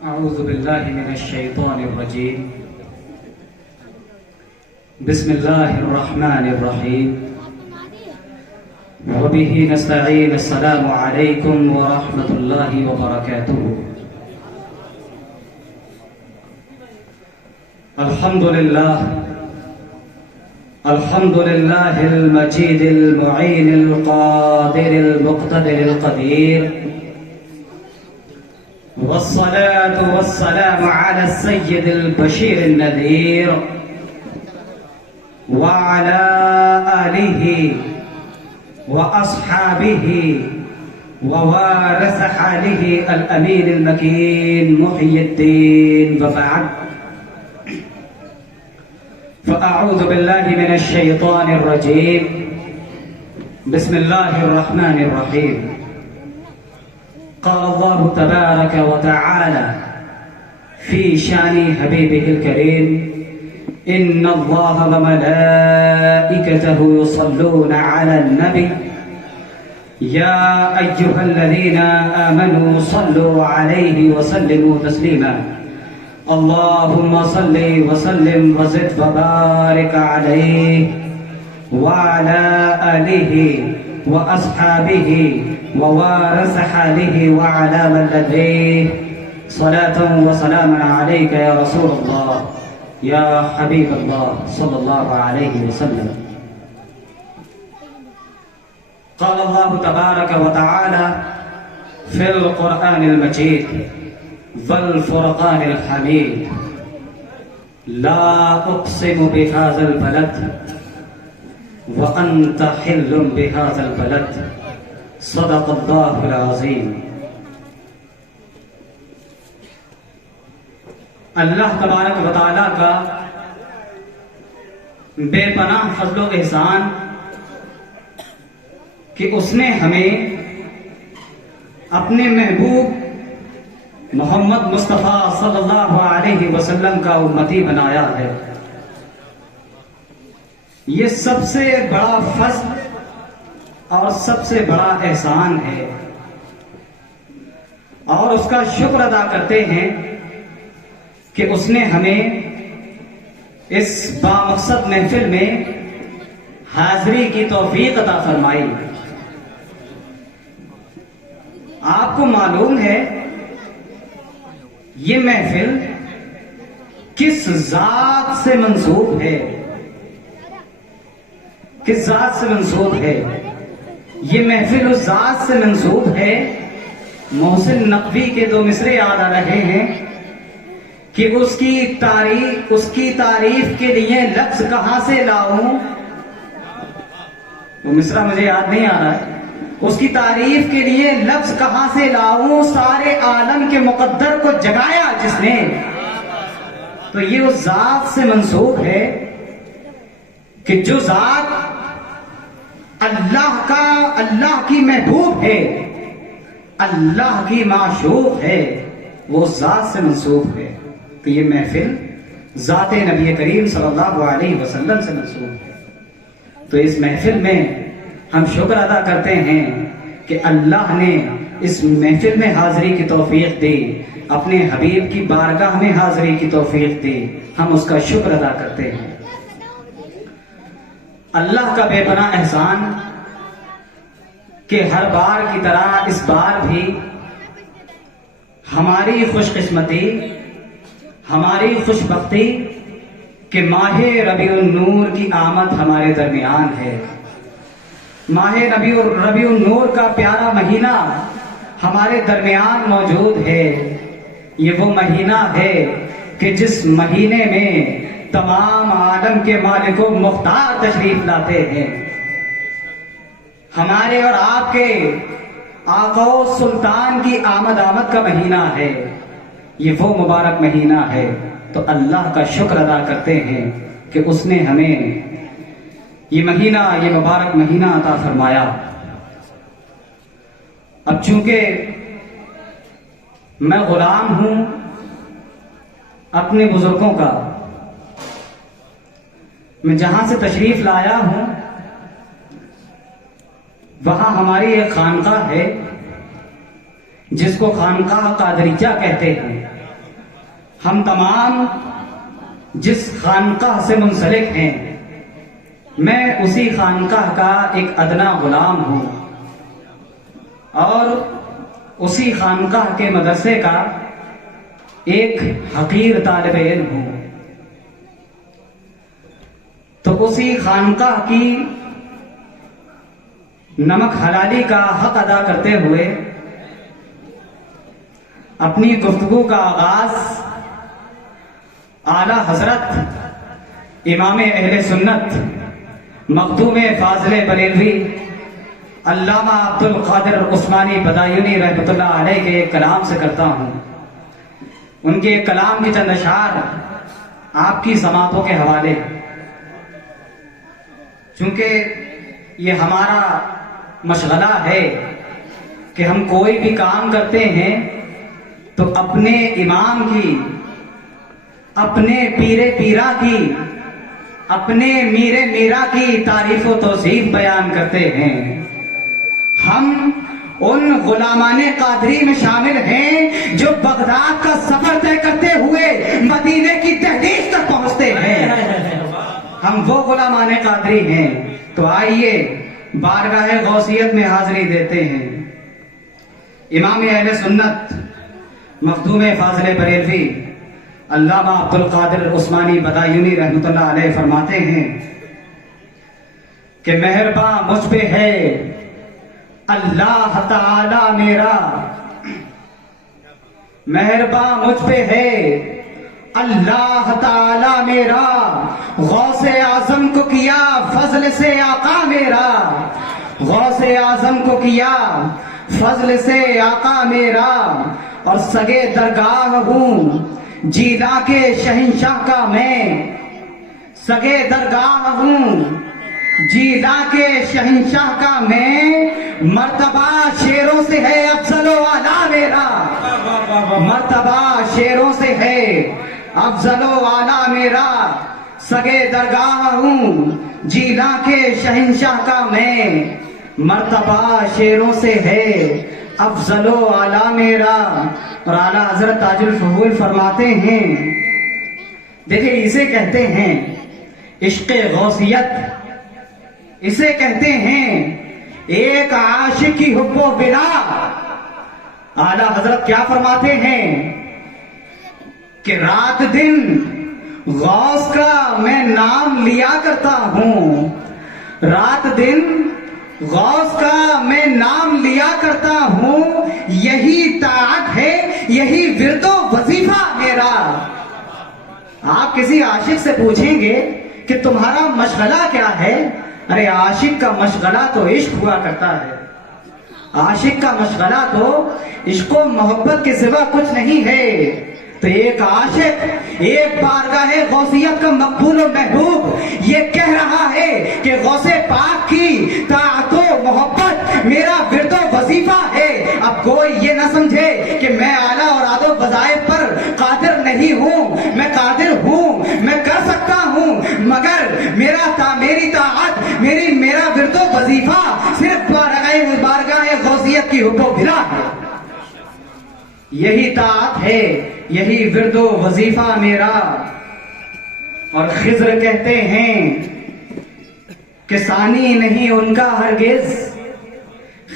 أعوذ بالله من الشيطان الرجيم. بسم الله الرحمن الرحيم. وبه نستعين. السلام عليكم ورحمة الله وبركاته. الحمد لله المجيد المعين القادر المقتدر القدير، والصلاة والسلام على السيد البشير النذير وعلى آله وأصحابه ووارث حاله الأمين المكين محي الدين، وبعد. فأعوذ بالله من الشيطان الرجيم. بسم الله الرحمن الرحيم. قال الله تبارك وتعالى في شان حبيبه الكريم: إن الله وملائكته يصلون على النبي يا أيها الذين آمنوا صلوا عليه وسلموا تسليما. اللهم صل وسلم وزد وبارك عليه وعلى آله وأصحابه ووارث حاله وعلى من لديه. صلاة وسلاما عليك يا رسول الله يا حبيب الله صلى الله عليه وسلم. قال الله تبارك وتعالى في القرآن المجيد والفرقان الحميد: لا أقسم بهذا البلد وأنت حل بهذا البلد. صدق الله العظيم. اللہ تبارک و تعالیٰ کا بے پناہ فضل و احسان کہ اس نے ہمیں اپنے محبوب محمد مصطفیٰ صلی اللہ علیہ وسلم کا امتی بنایا ہے. یہ سب سے بڑا فضل اور سب سے بڑا احسان ہے، اور اس کا شکر ادا کرتے ہیں کہ اس نے ہمیں اس بامقصد محفل میں حاضری کی توفیق عطا فرمائی. آپ کو معلوم ہے یہ محفل کس ذات سے منسوب ہے؟ کس ذات سے منسوب ہے؟ یہ محفل اس ذات سے منسوب ہے. محسن نقوی کے دو مصرے یاد آ رہے ہیں کہ اس کی تعریف کے لیے لفظ کہاں سے لاؤں. وہ مصرع مجھے یاد نہیں آ رہا ہے. اس کی تعریف کے لیے لفظ کہاں سے لاؤں؟ سارے عالم کے مقدر کو جگایا جس نے. تو یہ اس ذات سے منسوب ہے کہ جو ذات اللہ کی محبوب ہے، اللہ کی معشوق ہے، وہ ذات سے منسوب ہے. تو یہ محفل ذات نبی کریم صلی اللہ علیہ وسلم سے منسوب ہے. تو اس محفل میں ہم شکر ادا کرتے ہیں کہ اللہ نے اس محفل میں حاضری کی توفیق دی، اپنے حبیب کی بارگاہ میں حاضری کی توفیق دی. ہم اس کا شکر ادا کرتے ہیں. اللہ کا بے پناہ احسان کہ ہر بار کی طرح اس بار بھی ہماری خوش قسمتی، ہماری خوش بختی کہ ماہ ربیع النور کی آمد ہمارے درمیان ہے. ماہ ربیع النور کا پیارا مہینہ ہمارے درمیان موجود ہے. یہ وہ مہینہ ہے کہ جس مہینے میں تمام عالم کے مالک و مختار تشریف لاتے ہیں. ہمارے اور آپ کے آقا و سلطان کی آمد کا مہینہ ہے. یہ وہ مبارک مہینہ ہے. تو اللہ کا شکر ادا کرتے ہیں کہ اس نے ہمیں یہ مبارک مہینہ عطا فرمایا. اب چونکہ میں غلام ہوں اپنے بزرگوں کا، میں جہاں سے تشریف لایا ہوں وہاں ہماری ایک خانقاہ ہے جس کو خانقاہ قادریہ کہتے ہیں. ہم تمام جس خانقاہ سے منسلک ہیں، میں اسی خانقاہ کا ایک ادنا غلام ہوں اور اسی خانقاہ کے مدرسے کا ایک حقیر طالب علم ہوں۔ تو اسی خانقاہ کی نمک حلالی کا حق ادا کرتے ہوئے اپنی گفتگو کا آغاز اعلی حضرت امام اہل سنت مخدوم فاضل بریلوی علامہ عبد القادر عثمانی بدایونی رحمۃ اللہ علیہ کے ایک کلام سے کرتا ہوں۔ ان کے کلام کی چند اشعار آپ کی سماعتوں کے حوالے، چونکہ یہ ہمارا مشغلہ ہے کہ ہم کوئی بھی کام کرتے ہیں تو اپنے امام کی، اپنے پیر پیرا کی، اپنے میر میرا کی تعریف و توصیف بیان کرتے ہیں۔ ہم ان غلامان قادری میں شامل ہیں جو بغداد کا سفر طے کرتے ہوئے مدینے کی دہلیز تک پہنچتے ہیں۔ ہم وہ غلامان قادری ہیں۔ تو آئیے بارگاہ غوثیت میں حاضری دیتے ہیں۔ امام اہل سنت مخدوم فاضل بریلوی علامہ عبد القادر عثمانی بدایونی رحمۃ اللہ علیہ فرماتے ہیں کہ مہرباں مجھ پہ ہے اللہ تعالی میرا، مہرباں مجھ پہ ہے اللہ تعالی میرا، غوث اعظم کو کیا فضل سے آقا میرا، غوث اعظم کو کیا فضل سے آقا میرا، اور سگے درگاہ ہوں جیلا کے شہنشاہ کا میں، سگے درگاہ ہوں جیلا کے شہنشاہ کا میں، مرتبہ شیروں سے ہے افضل و اعلیٰ میرا، مرتبہ شیروں سے ہے افضل و اعلیٰ میرا، سگے درگاہ ہوں جیلا کے شہنشاہ کا میں، مرتبہ شیروں سے ہے افضل و اعلیٰ میرا۔ اور اعلیٰ حضرت تاج الفضول فرماتے ہیں، دیکھیں اسے کہتے ہیں عشق غوثیت، اسے کہتے ہیں ایک عاشق کی حب و بلا۔ اعلیٰ حضرت کیا فرماتے ہیں کہ رات دن غوث کا میں نام لیا کرتا ہوں، رات دن غوث کا میں نام لیا کرتا ہوں، یہی طاعت ہے یہی ورد و وظیفہ میرا۔ آپ کسی عاشق سے پوچھیں گے کہ تمہارا مشغلہ کیا ہے؟ ارے عاشق کا مشغلہ تو عشق ہوا کرتا ہے، عاشق کا مشغلہ تو عشق و محبت کے سوا کچھ نہیں ہے۔ تو ایک عاشق ایک بارگاہ غوثیت کا مقبول و محبوب یہ کہہ رہا ہے کہ غوث پاک کی طاعت و محبت میرا ورد و وظیفہ ہے۔ اب کوئی یہ نہ سمجھے کہ میں اعلیٰ اور آد و وظائف پر قادر نہیں ہوں، میں قادر ہوں، میں کر سکتا ہوں، مگر میری طاعت میرا ورد و وظیفہ صرف بارگاہ غوثیت کی حب و بلا ہے، یہی طاعت ہے یہی ورد و وظیفہ میرا۔ اور خضر کہتے ہیں کہ ثانی نہیں ان کا ہرگز،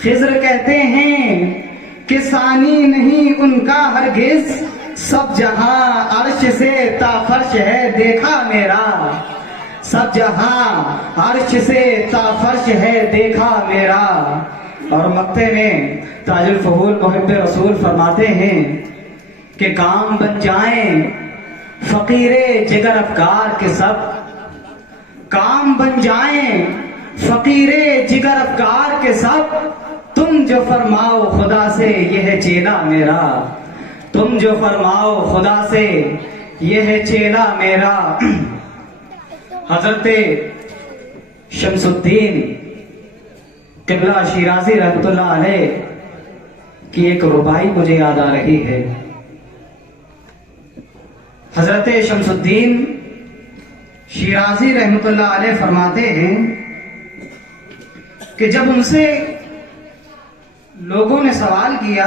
خضر کہتے ہیں کہ ثانی نہیں ان کا ہرگز، سب جہاں عرش سے تا فرش ہے دیکھا میرا، سب جہاں عرش سے تا فرش ہے دیکھا میرا۔ اور مقطع میں تاج الفضول محب رسول فرماتے ہیں کہ کام بن جائیں فقیر جگر افکار کے سب، کام بن جائیں فقیر جگر افکار کے سب، تم جو فرماؤ خدا سے یہ ہے چیلا میرا، تم جو فرماؤ خدا سے یہ ہے چیلا میرا۔ حضرت شمس الدین قبلہ شیرازی رحمۃ اللہ علیہ کی ایک ربائی مجھے یاد آ رہی ہے۔ حضرت شمس الدین شیرازی رحمۃ اللہ علیہ فرماتے ہیں کہ جب ان سے لوگوں نے سوال کیا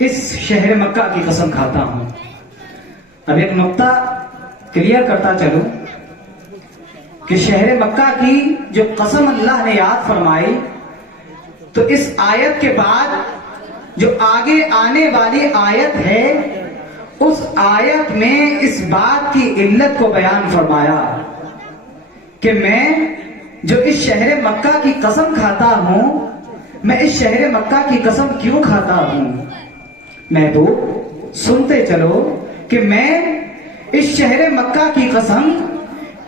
اس شہر مکہ کی قسم کھاتا ہوں. اب ایک نقطہ کلیئر کرتا چلوں کہ شہر مکہ کی جو قسم اللہ نے یاد فرمائی، تو اس آیت کے بعد جو آگے آنے والی آیت ہے اس آیت میں اس بات کی علت کو بیان فرمایا کہ میں جو اس شہر مکہ کی قسم کھاتا ہوں، میں اس شہر مکہ کی قسم کیوں کھاتا ہوں. محبوب سنتے چلو کہ میں اس شہر مکہ کی قسم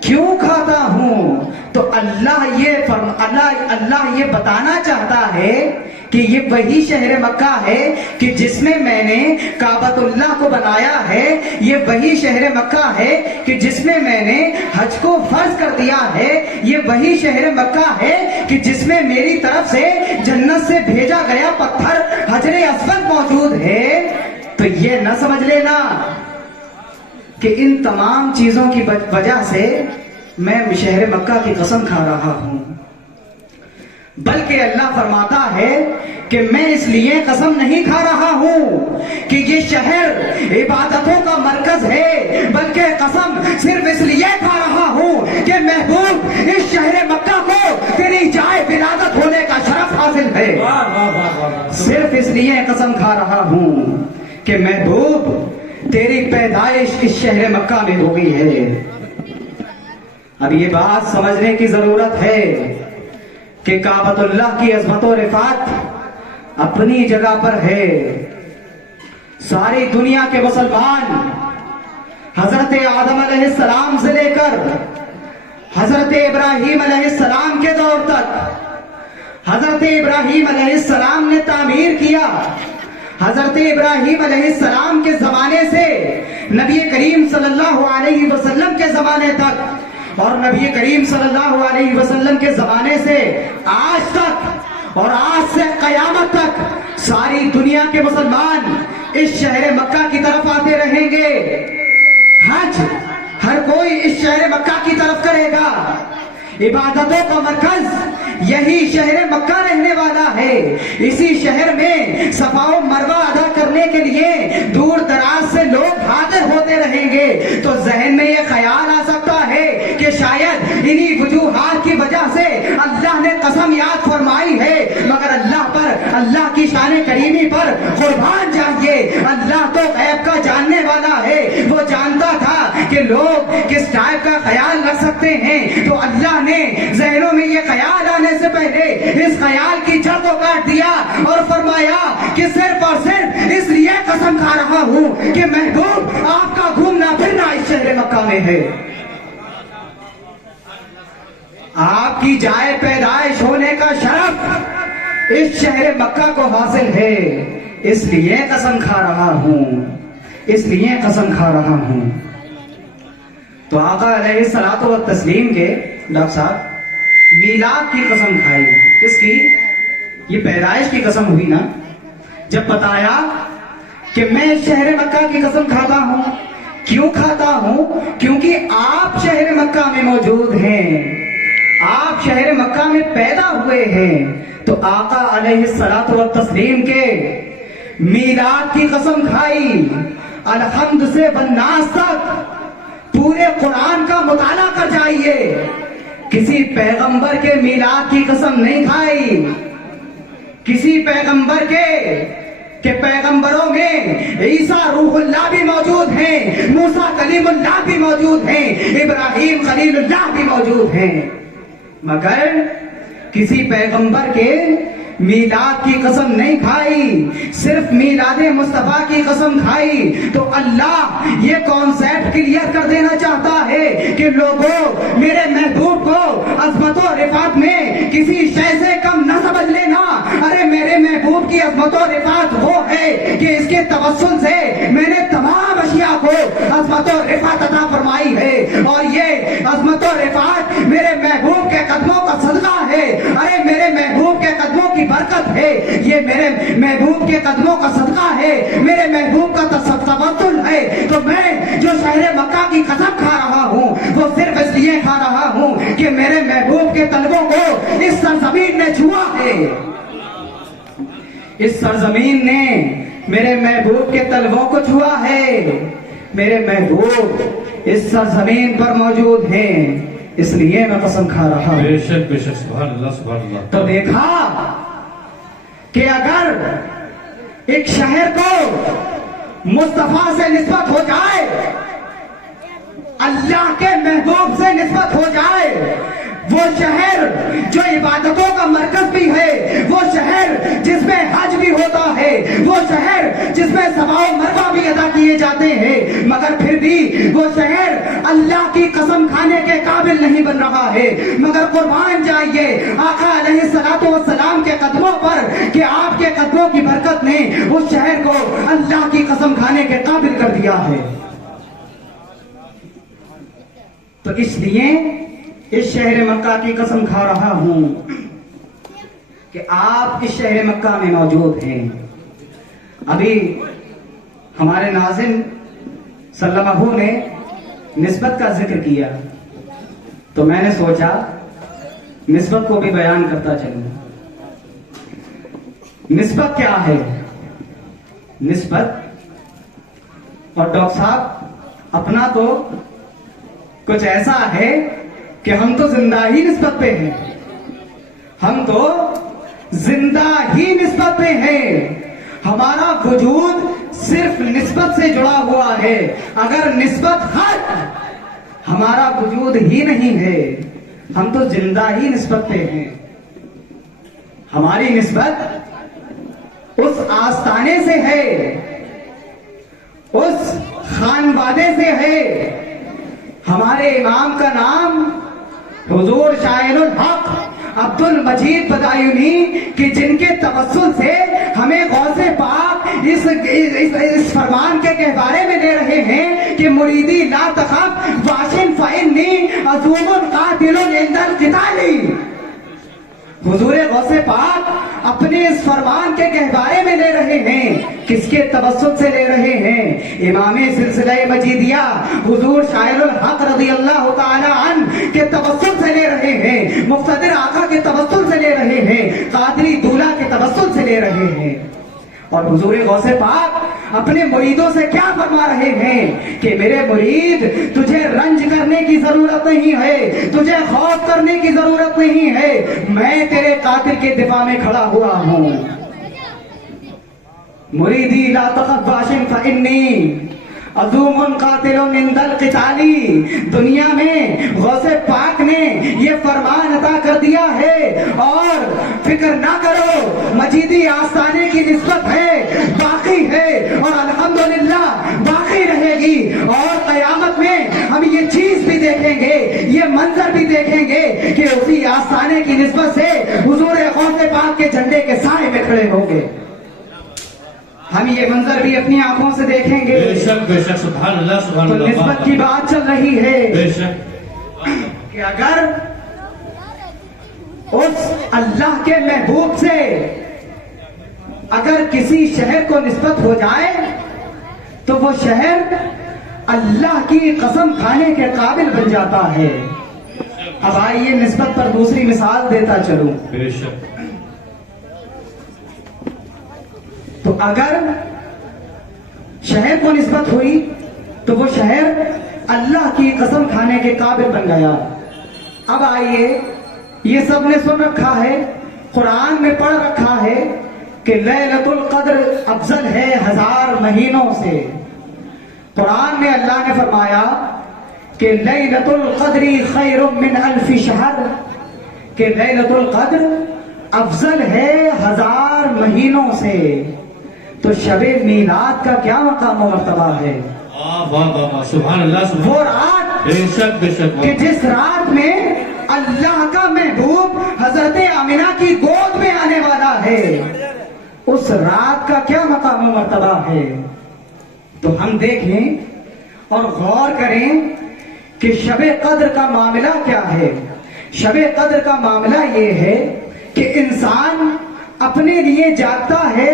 کیوں کھاتا ہوں. تو اللہ یہ بتانا چاہتا ہے کہ یہ وہی شہر مکہ ہے کہ جس میں نے کعبۃ اللہ کو بنایا ہے. یہ وہی شہر مکہ ہے کہ جس میں نے حج کو فرض کر دیا ہے. یہ وہی شہر مکہ ہے کہ جس میں میری طرف سے جنت سے بھیجا گیا پتھر حجر اسود موجود ہے. تو یہ نہ سمجھ لینا کہ ان تمام چیزوں کی وجہ سے میں شہر مکہ کی قسم کھا رہا ہوں، بلکہ اللہ فرماتا ہے کہ میں اس لیے قسم نہیں کھا رہا ہوں کہ یہ شہر عبادتوں کا مرکز ہے، بلکہ قسم صرف اس لیے کھا رہا ہوں کہ محبوب اس شہر مکہ کو تیری جائے ولادت ہونے کا شرف حاصل ہے. صرف اس لیے قسم کھا رہا ہوں کہ محبوب تیری پیدائش اس شہر مکہ میں ہو گئی ہے. اب یہ بات سمجھنے کی ضرورت ہے کہ کعبۃ اللہ کی عظمت و رفعت اپنی جگہ پر ہے. ساری دنیا کے مسلمان حضرت آدم علیہ السلام سے لے کر حضرت ابراہیم علیہ السلام کے دور تک حضرت ابراہیم علیہ السلام نے تعمیر کیا. حضرت ابراہیم علیہ السلام کے زمانے سے نبی کریم صلی اللہ علیہ وسلم کے زمانے تک اور نبی کریم صلی اللہ علیہ وسلم کے زمانے سے آج تک اور آج سے قیامت تک ساری دنیا کے مسلمان اس شہر مکہ کی طرف آتے رہیں گے. حج ہر کوئی اس شہر مکہ کی طرف کرے گا. عبادتوں کا مرکز یہی شہر مکہ رہنے والا ہے. اسی شہر میں صفا و مروہ ادا کرنے کے لیے دور دراز سے لوگ حاضر ہوتے رہیں گے. تو ذہن میں یہ خیال آ سکتا ہے کہ شاید انہی وجوہات کی وجہ سے اللہ نے قسم یاد فرمائی ہے، مگر اللہ پر، اللہ کی شان کریمی پر قربان جائیے، اللہ تو غیب کا جاننے والا ہے. وہ جانتا تھا کہ لوگ کس ٹائپ کا خیال رکھ سکتے ہیں. تو اللہ نے ذہنوں میں یہ خیال آنے سے پہلے اس خیال کی جڑ کو کاٹ دیا اور فرمایا کہ صرف اور صرف اس لیے قسم کھا رہا ہوں کہ محبوب آپ کا گھومنا پھرنا اس شہر مکہ میں ہے. آپ کی جائے پیدائش ہونے کا شرف اس شہر مکہ کو حاصل ہے. اس لیے قسم کھا رہا ہوں، اس لیے قسم کھا رہا ہوں. تو آقا علیہ الصلوۃ والتسلیم کے ڈاکٹر صاحب میلاد کی قسم کھائی. کس کی؟ یہ پیدائش کی قسم ہوئی نا. جب بتایا کہ میں شہر مکہ کی قسم کھاتا ہوں، کیوں کھاتا ہوں؟ کیونکہ آپ شہر مکہ میں موجود ہیں، آپ شہر مکہ میں پیدا ہوئے ہیں. تو آقا علیہ الصلوۃ والتسلیم کے میلاد کی قسم کھائی. الحمد سے والناس تک پورے قرآن کا مطالعہ کر جائیے، کسی پیغمبر کے میلاد کی قسم نہیں کھائی. کسی پیغمبر کہ پیغمبروں میں عیسیٰ روح اللہ بھی موجود ہیں، موسیٰ کلیم اللہ بھی موجود ہیں، ابراہیم خلیل اللہ بھی موجود ہیں، مگر کسی پیغمبر کے میلاد کی قسم نہیں کھائی، صرف میلاد مصطفیٰ کی قسم کھائی. تو اللہ یہ کانسیپٹ کلیئر کر دینا چاہتا ہے کہ لوگوں میرے محبوب کو عظمت و رفعت میں کسی شے سے کم نہ سمجھ لینا. ارے میرے محبوب کی عظمت و رفعت وہ ہے کہ اس کے توسل سے میں نے تمام اشیاء کو عظمت و رفعت عطا فرمائی ہے، اور یہ عظمت و رفعت میرے محبوب کے قدموں کا صدقہ ہے. ارے میرے محبوب کے قدموں کی برکت ہے، یہ میرے محبوب کے قدموں کا صدقہ ہے، میرے محبوب کا تبتل ہے. تو میں جو شہر مکہ کی قسم کھا رہا ہوں وہ صرف اس لیے کھا رہا ہوں کہ میرے محبوب کے طلبوں کو اس سرزمین نے چھوا ہے، اس سرزمین نے میرے محبوب کے تلووں کو چھوا ہے. میرے محبوب اس سرزمین پر موجود ہیں، اس لیے میں قسم کھا رہا ہوں. بے شک بے شک، سبحان اللہ سبحان اللہ. تو دیکھا کہ اگر ایک شہر کو مصطفیٰ سے نسبت ہو جائے، اللہ کے محبوب سے نسبت ہو جائے، وہ شہر جو عبادتوں کا مرکز بھی ہے، وہ شہر جس میں حج بھی ہوتا ہے، وہ شہر جس میں صبا و مروہ بھی ادا کیے جاتے ہیں، مگر پھر بھی وہ شہر اللہ کی قسم کھانے کے قابل نہیں بن رہا ہے. مگر قربان جائیے آقا علیہ الصلوۃ والسلام کے قدموں پر کہ آپ کے قدموں کی برکت نے اس شہر کو اللہ کی قسم کھانے کے قابل کر دیا ہے. تو اس لیے اس شہر مکہ کی قسم کھا رہا ہوں کہ آپ اس شہر مکہ میں موجود ہیں. ابھی ہمارے ناظم سلمہ نے نسبت کا ذکر کیا، تو میں نے سوچا نسبت کو بھی بیان کرتا چلوں. نسبت کیا ہے؟ نسبت، اور ڈاکٹر صاحب اپنا تو کچھ ایسا ہے کہ ہم تو زندہ ہی نسبت پہ ہیں، ہم تو زندہ ہی نسبت پہ ہیں. ہمارا وجود صرف نسبت سے جڑا ہوا ہے. اگر نسبت ہٹ، ہمارا وجود ہی نہیں ہے. ہم تو زندہ ہی نسبت پہ ہیں. ہماری نسبت اس آستانے سے ہے، اس خانوادے سے ہے. ہمارے امام کا نام حضور شاعر الحق عبد المجید بدایونی کہ جن کے توسل سے ہمیں غوث پاک اس فرمان کے گہوارے میں لے رہے ہیں کہ مریدی لا تخف واشن فإنی عزوم قاتل عند القتال. حضور غوث پاک اپنے اس فرمان کے گہوارے میں لے رہے ہیں. کس کے توسط سے لے رہے ہیں؟ امام سلسلہ مجیدیہ حضور شاعر الحق رضی اللہ تعالی عنہ کے توسط سے لے رہے ہیں، مقتدر آقا کے توسط سے لے رہے ہیں، قادری دولہ کے توسط سے لے رہے ہیں. اور حضور غوث پاک اپنے مریدوں سے کیا فرما رہے ہیں کہ میرے مرید تجھے رنج کرنے کی ضرورت نہیں ہے، تجھے خوف کرنے کی ضرورت نہیں ہے، میں تیرے قاتل کے دفاع میں کھڑا ہوا ہوں. مریدی لا تخف واشن فإنی عزوم قاتل عند القتال. دنیا میں غوث پاک نے یہ فرمان عطا کر دیا ہے، اور فکر نہ کرو مجیدی آستانے کی نسبت ہے، باقی ہے، اور الحمدللہ باقی رہے گی. اور قیامت میں ہم یہ چیز بھی دیکھیں گے، یہ منظر بھی دیکھیں گے کہ اسی آستانے کی نسبت سے حضور غوث پاک کے جھنڈے کے سائے میں کھڑے ہوں گے. ہم یہ منظر بھی اپنی آنکھوں سے دیکھیں گے. بے شک بے شک، سبحان اللہ سبحان تو اللہ. نسبت کی بات چل رہی ہے بے شک کہ اگر اس اللہ کے محبوب سے اگر کسی شہر کو نسبت ہو جائے تو وہ شہر اللہ کی قسم کھانے کے قابل بن جاتا ہے. اب آئیے نسبت پر دوسری مثال دیتا چلوں. بے شک. تو اگر شہر کو نسبت ہوئی تو وہ شہر اللہ کی قسم کھانے کے قابل بن گیا. اب آئیے، یہ سب نے سن رکھا ہے، قرآن میں پڑھ رکھا ہے کہ لیلۃ القدر افضل ہے 1000 مہینوں سے. قرآن میں اللہ نے فرمایا کہ لیلۃ القدر خیر من 1000 شہر، کہ لیلۃ القدر افضل ہے 1000 مہینوں سے. تو شب میلاد کا کیا مقام و مرتبہ ہے؟ سبحان اللہ. وہ رات بے شک بے شک، کہ جس رات میں اللہ کا محبوب حضرت آمنہ کی گود میں آنے والا ہے، اس رات کا کیا مقام و مرتبہ ہے. تو ہم دیکھیں اور غور کریں کہ شب قدر کا معاملہ کیا ہے. شب قدر کا معاملہ یہ ہے کہ انسان اپنے لیے جاگتا ہے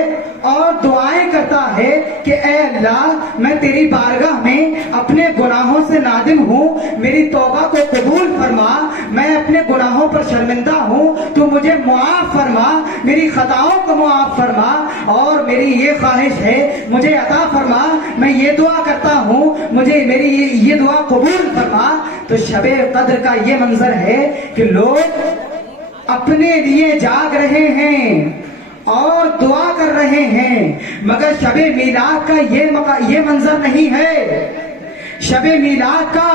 اور دعائیں کرتا ہے کہ اے اللہ میں تیری بارگاہ میں اپنے گناہوں سے نادم ہوں، میری توبہ کو قبول فرما، میں اپنے گناہوں پر شرمندہ ہوں، تو مجھے معاف فرما، میری خطاؤں کو معاف فرما، اور میری یہ خواہش ہے مجھے عطا فرما، میں یہ دعا کرتا ہوں مجھے میری یہ دعا قبول فرما۔ تو شب قدر کا یہ منظر ہے کہ لوگ اپنے لیے جاگ رہے ہیں اور دعا کر رہے ہیں، مگر شب میلاد کا یہ منظر نہیں ہے، شب میلاد کا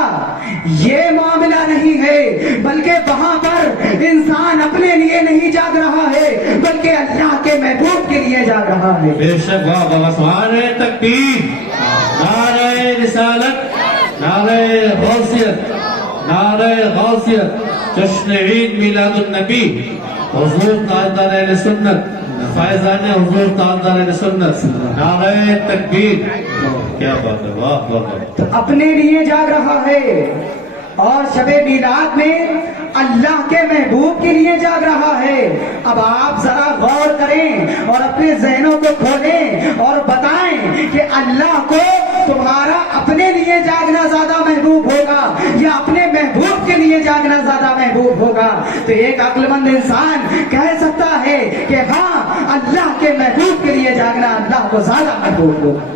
یہ معاملہ نہیں ہے، بلکہ وہاں پر انسان اپنے لیے نہیں جاگ رہا ہے بلکہ اللہ کے محبوب کے لیے جاگ رہا ہے۔ بے شک واہ واہ، سبحان تکبیر، نعرہ رسالت، نعرہ غوثیت، نعرہ غوثیت، جشن عید میلاد النبی، حضور تاجدار اہل سنت، فائزان حضور تاجدار اہل سنت، نعرہ تکبیر، کیا بات ہے، واہ واہ واہ۔ تو اپنے لیے جاگ رہا ہے اور شب میلاد میں اللہ کے محبوب کے لیے جاگ رہا ہے۔ اب آپ ذرا غور کریں اور اپنے ذہنوں کو کھولیں اور بتائیں کہ اللہ کو تمہارا اپنے لیے جاگنا زیادہ محبوب ہوگا یا اپنے محبوب کے لیے جاگنا زیادہ محبوب ہوگا؟ تو ایک عقل مند انسان کہہ سکتا ہے کہ ہاں، اللہ کے محبوب کے لیے جاگنا اللہ کو زیادہ محبوب ہوگا۔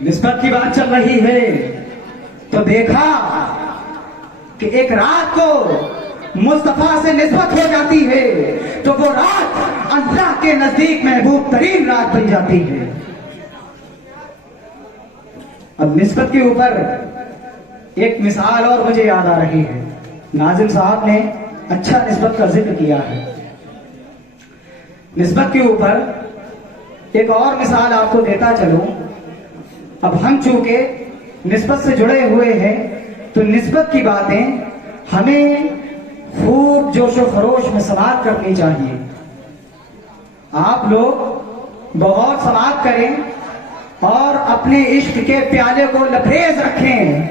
نسبت کی بات چل رہی ہے تو دیکھا کہ ایک رات کو مصطفیٰ سے نسبت ہو جاتی ہے تو وہ رات اللہ کے نزدیک محبوب ترین رات بن جاتی ہے۔ اب نسبت کے اوپر ایک مثال اور مجھے یاد آ رہی ہے، ناظم صاحب نے اچھا نسبت کا ذکر کیا ہے۔ نسبت کے اوپر ایک اور مثال آپ کو دیتا چلوں۔ اب ہم چونکہ نسبت سے جڑے ہوئے ہیں تو نسبت کی باتیں ہمیں خوب جوش و خروش میں سماعت کرنی چاہیے۔ آپ لوگ بہت سماعت کریں اور اپنے عشق کے پیالے کو لبریز رکھیں۔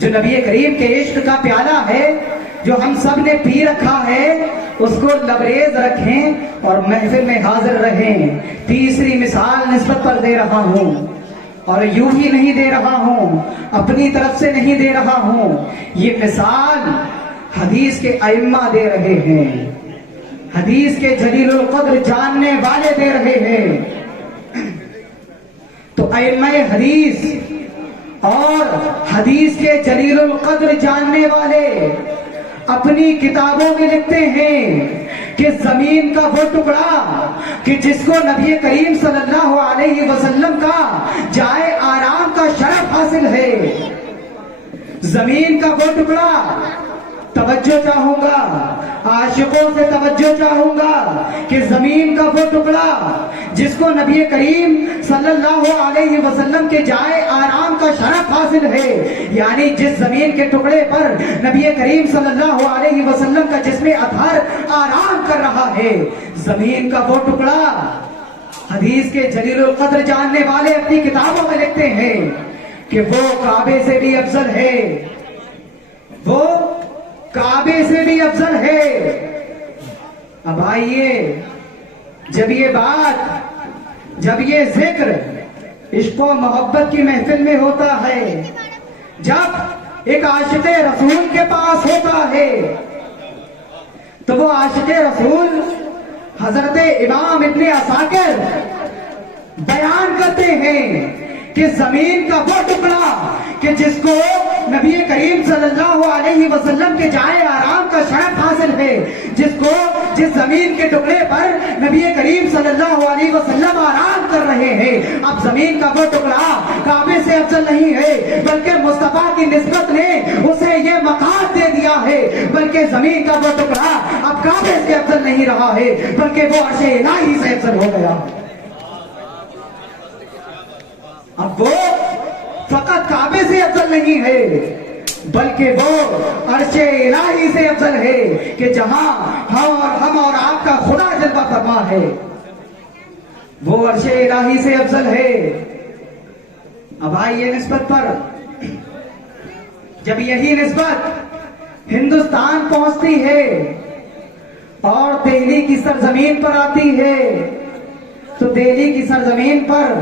جو نبی کریم کے عشق کا پیالہ ہے جو ہم سب نے پی رکھا ہے اس کو لبریز رکھیں اور محفل میں حاضر رہیں۔ تیسری مثال نسبت پر دے رہا ہوں، اور یوں ہی نہیں دے رہا ہوں، اپنی طرف سے نہیں دے رہا ہوں، یہ مثال حدیث کے ائمہ دے رہے ہیں، حدیث کے جلیل القدر جاننے والے دے رہے ہیں۔ تو ائمہ حدیث اور حدیث کے جلیل القدر جاننے والے اپنی کتابوں میں لکھتے ہیں کہ زمین کا وہ ٹکڑا کہ جس کو نبی کریم صلی اللہ علیہ وسلم کا جائے آرام کا شرف حاصل ہے، زمین کا وہ ٹکڑا، توجہ چاہوں گا، عاشقوں سے توجہ چاہوں گا کہ زمین کا وہ ٹکڑا جس کو نبی کریم صلی اللہ علیہ وسلم کے جائے آرام کا شرف حاصل ہے، یعنی جس زمین کے ٹکڑے پر نبی کریم صلی اللہ علیہ وسلم کا جسم اطہر آرام کر رہا ہے، زمین کا وہ ٹکڑا حدیث کے جلیل القدر جاننے والے اپنی کتابوں میں لکھتے ہیں کہ وہ کعبے سے بھی افضل ہے، وہ کعبے سے بھی افضل ہے۔ اب آئیے، جب یہ بات، جب یہ ذکر عشق و محبت کی محفل میں ہوتا ہے، جب ایک عاشق رسول کے پاس ہوتا ہے تو وہ عاشق رسول حضرت امام ابن عساکر بیان کرتے ہیں کہ زمین کا وہ ٹکڑا کہ جس کو نبی کریم صلی اللہ علیہ وسلم کے جائے آرام کا شرف حاصل ہے، جس زمین کے ٹکڑے پر نبی کریم صلی اللہ علیہ وسلم آرام کر رہے ہیں، اب زمین کا وہ ٹکڑا کعبے سے افضل نہیں ہے بلکہ مصطفیٰ کی نسبت نے اسے یہ مقام دے دیا ہے، بلکہ زمین کا وہ ٹکڑا اب کعبے سے افضل نہیں رہا ہے بلکہ وہ عرش الہی سے افضل ہو گیا۔ اب وہ فقط کعبے سے افضل نہیں ہے بلکہ وہ عرش الہی سے افضل ہے کہ جہاں ہم اور آپ کا خدا جلوہ فرما ہے، وہ عرش الہی سے افضل ہے۔ اب آئیے نسبت پر، جب یہی نسبت ہندوستان پہنچتی ہے اور دہلی کی سرزمین پر آتی ہے تو دہلی کی سرزمین پر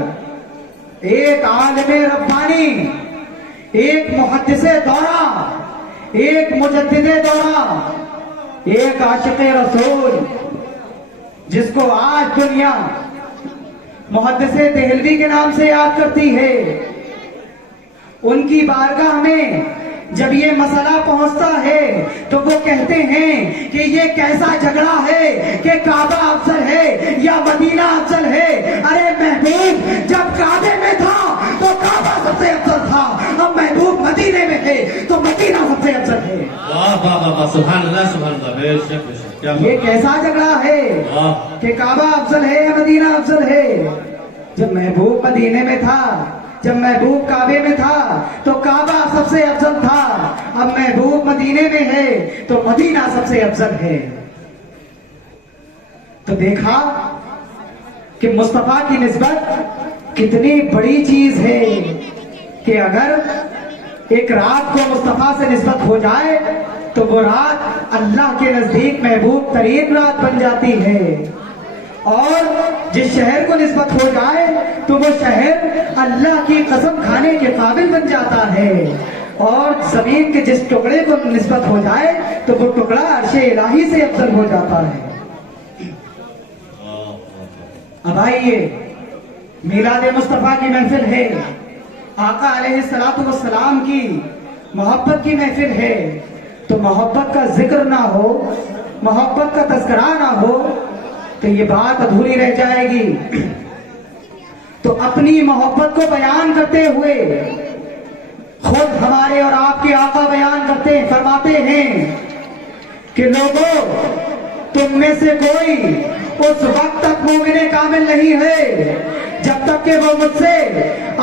ایک عالم ربانی، ایک محدث دورہ، ایک مجدد دورہ، ایک عاشق رسول، جس کو آج دنیا محدث دہلوی کے نام سے یاد کرتی ہے، ان کی بارگاہ میں جب یہ مسئلہ پہنچتا ہے تو وہ کہتے ہیں کہ یہ کیسا جھگڑا ہے کہ کعبہ افضل ہے یا مدینہ افضل ہے؟ ارے محبوب جب کعبے میں تھا تو کعبہ سب سے افضل تھا، اب محبوب مدینے میں ہے تو مدینہ سب سے افضل ہے۔ واہ واہ واہ، سبحان اللہ سبحان اللہ، بے شک بے شک، کیا یہ کیسا جھگڑا ہے کہ کعبہ افضل ہے یا مدینہ افضل ہے؟ جب محبوب مدینے میں تھا، جب محبوب کعبے میں تھا تو کعبہ سب سے افضل تھا، اب محبوب مدینے میں ہے تو مدینہ سب سے افضل ہے۔ تو دیکھا کہ مصطفیٰ کی نسبت کتنی بڑی چیز ہے کہ اگر ایک رات کو مصطفیٰ سے نسبت ہو جائے تو وہ رات اللہ کے نزدیک محبوب ترین رات بن جاتی ہے، اور جس شہر کو نسبت ہو جائے تو وہ شہر اللہ کی قسم کھانے کے قابل بن جاتا ہے، اور زمین کے جس ٹکڑے کو نسبت ہو جائے تو وہ ٹکڑا عرش الہی سے افضل ہو جاتا ہے۔ اب آئیے، میلاد مصطفیٰ کی محفل ہے، آقا علیہ السلام کی محبت کی محفل ہے، تو محبت کا ذکر نہ ہو، محبت کا تذکرہ نہ ہو تو یہ بات ادھوری رہ جائے گی۔ تو اپنی محبت کو بیان کرتے ہوئے خود ہمارے اور آپ کے آقا بیان کرتے فرماتے ہیں کہ لوگوں، تم میں سے کوئی اس وقت تک مومن کامل نہیں ہے جب تک کہ وہ مجھ سے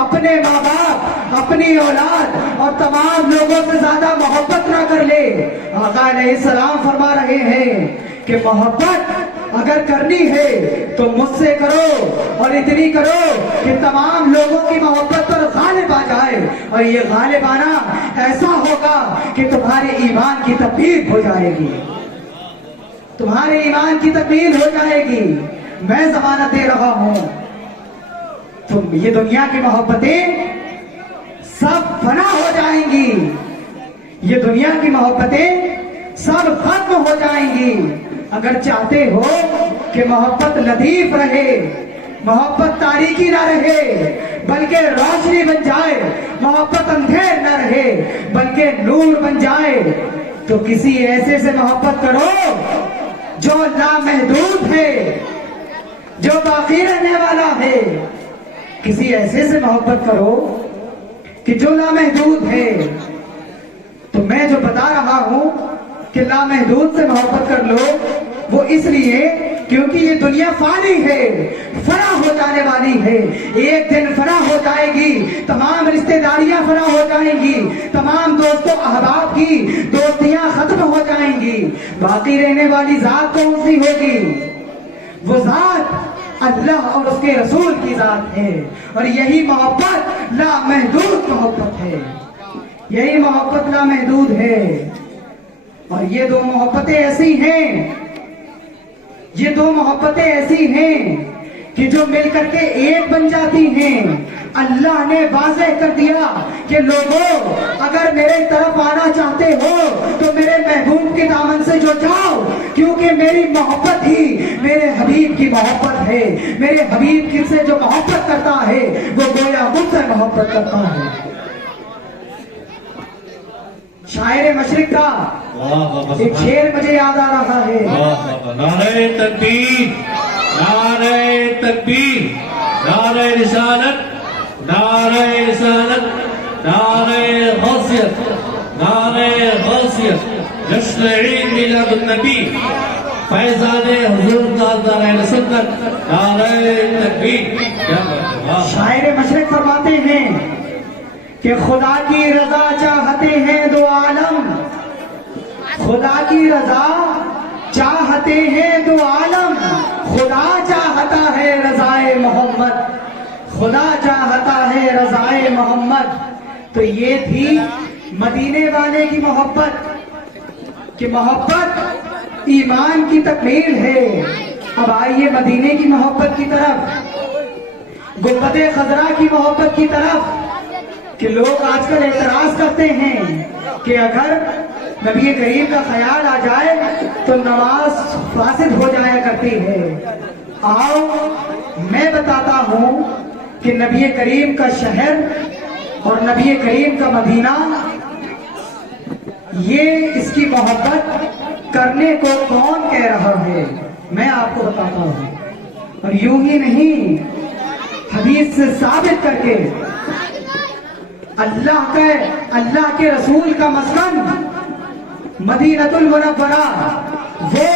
اپنے ماں باپ، اپنی اولاد اور تمام لوگوں سے زیادہ محبت نہ کر لے۔ آقا علیہ السلام فرما رہے ہیں کہ محبت اگر کرنی ہے تو مجھ سے کرو، اور اتنی کرو کہ تمام لوگوں کی محبت پر غالب آ جائے، اور یہ غالب آنا ایسا ہوگا کہ تمہارے ایمان کی تکمیل ہو جائے گی، تمہارے ایمان کی تکمیل ہو جائے گی، میں ضمانت دے رہا ہوں۔ تو یہ دنیا کی محبتیں سب فنا ہو جائیں گی، یہ دنیا کی محبتیں سب ختم ہو جائیں گی۔ اگر چاہتے ہو کہ محبت لطیف رہے، محبت تاریکی نہ رہے بلکہ روشنی بن جائے، محبت اندھیر نہ رہے بلکہ نور بن جائے، تو کسی ایسے سے محبت کرو جو لامحدود ہے، جو باقی رہنے والا ہے۔ کسی ایسے سے محبت کرو کہ جو لامحدود ہے۔ تو میں جو بتا رہا ہوں کہ لامحدود سے محبت کر لو، وہ اس لیے کیونکہ یہ دنیا فانی ہے، فنا ہو جانے والی ہے، ایک دن فنا ہو جائے گی، تمام رشتہ داریاں فنا ہو جائیں گی، تمام دوستوں احباب کی دوستیاں ختم ہو جائیں گی، باقی رہنے والی ذات کون سی ہوگی؟ وہ ذات اللہ اور اس کے رسول کی ذات ہے، اور یہی محبت لامحدود محبت ہے، یہی محبت لامحدود ہے۔ اور یہ دو محبتیں ایسی ہیں، یہ دو محبتیں ایسی ہیں کہ جو مل کر کے ایک بن جاتی ہیں۔ اللہ نے واضح کر دیا کہ لوگوں، اگر میرے طرف آنا چاہتے ہو تو میرے محبوب کے دامن سے جو جاؤ، کیونکہ میری محبت ہی میرے حبیب کی محبت ہے، میرے حبیب کی سے جو محبت کرتا ہے وہ گویا مجھ سے محبت کرتا ہے۔ شاعر مشرق کا ایک شعر مجھے یاد آ رہا ہے۔ نعرہ تکبیر، نعرہ تکبیر، نعرہ رسالت، نعرہ رسالت، نعرہ غوثیت، نعرہ غوثیت، جشن عید میلاد النبی، فیضان حضور تاجدار اہل سنت، نعرہ تکبیر۔ کیا بات ہے! شاعر مشرق فرماتے ہیں کہ خدا کی رضا چاہتے ہیں دو عالم، خدا کی رضا چاہتے ہیں دو عالم، خدا چاہتا ہے رضائے محمد، خدا چاہتا ہے رضائے محمد۔ تو یہ تھی مدینے والے کی محبت، کہ محبت ایمان کی تکمیل ہے، اب آئیے مدینے کی محبت کی طرف، گنبد خضرا کی محبت کی طرف، کہ لوگ آج کل اعتراض کرتے ہیں کہ اگر نبی کریم کا خیال آ جائے تو نماز فاسد ہو جایا کرتی ہے۔ آؤ میں بتاتا ہوں کہ نبی کریم کا شہر اور نبی کریم کا مدینہ، یہ اس کی محبت کرنے کو کون کہہ رہا ہے، میں آپ کو بتاتا ہوں۔ اور یوں ہی نہیں، حدیث سے ثابت کر کے اللہ کے رسول کا مسکن مدینۃ المنورہ، وہ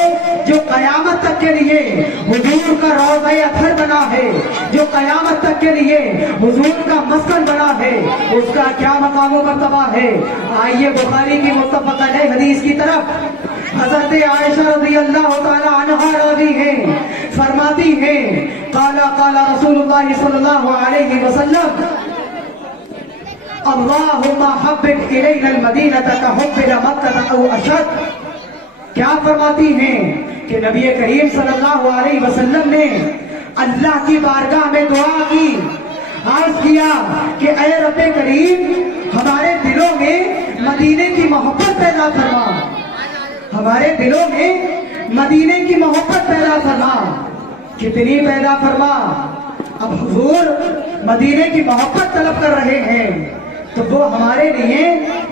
جو قیامت تک کے لیے حضور کا روضہ اطہر بنا ہے، جو قیامت تک کے لیے حضور کا مسکن بنا ہے، اس کا کیا مقام و مرتبہ ہے۔ آئیے بخاری کی متفق علیہ حدیث کی طرف، حضرت عائشہ رضی اللہ تعالی عنہا راوی ہیں، فرماتی ہیں قال رسول اللہ صلی اللہ علیہ وسلم اللہم حبب الینا المدینہ کحب مکہ او اشد۔ کیا فرماتی ہیں کہ نبی کریم صلی اللہ علیہ وسلم نے اللہ کی بارگاہ میں دعا کی، عرض کیا کہ اے رب کریم ہمارے دلوں میں مدینے کی محبت پیدا فرما، ہمارے دلوں میں مدینے کی محبت پیدا فرما۔ کتنی پیدا فرما؟ اب حضور مدینے کی محبت طلب کر رہے ہیں تو وہ ہمارے لیے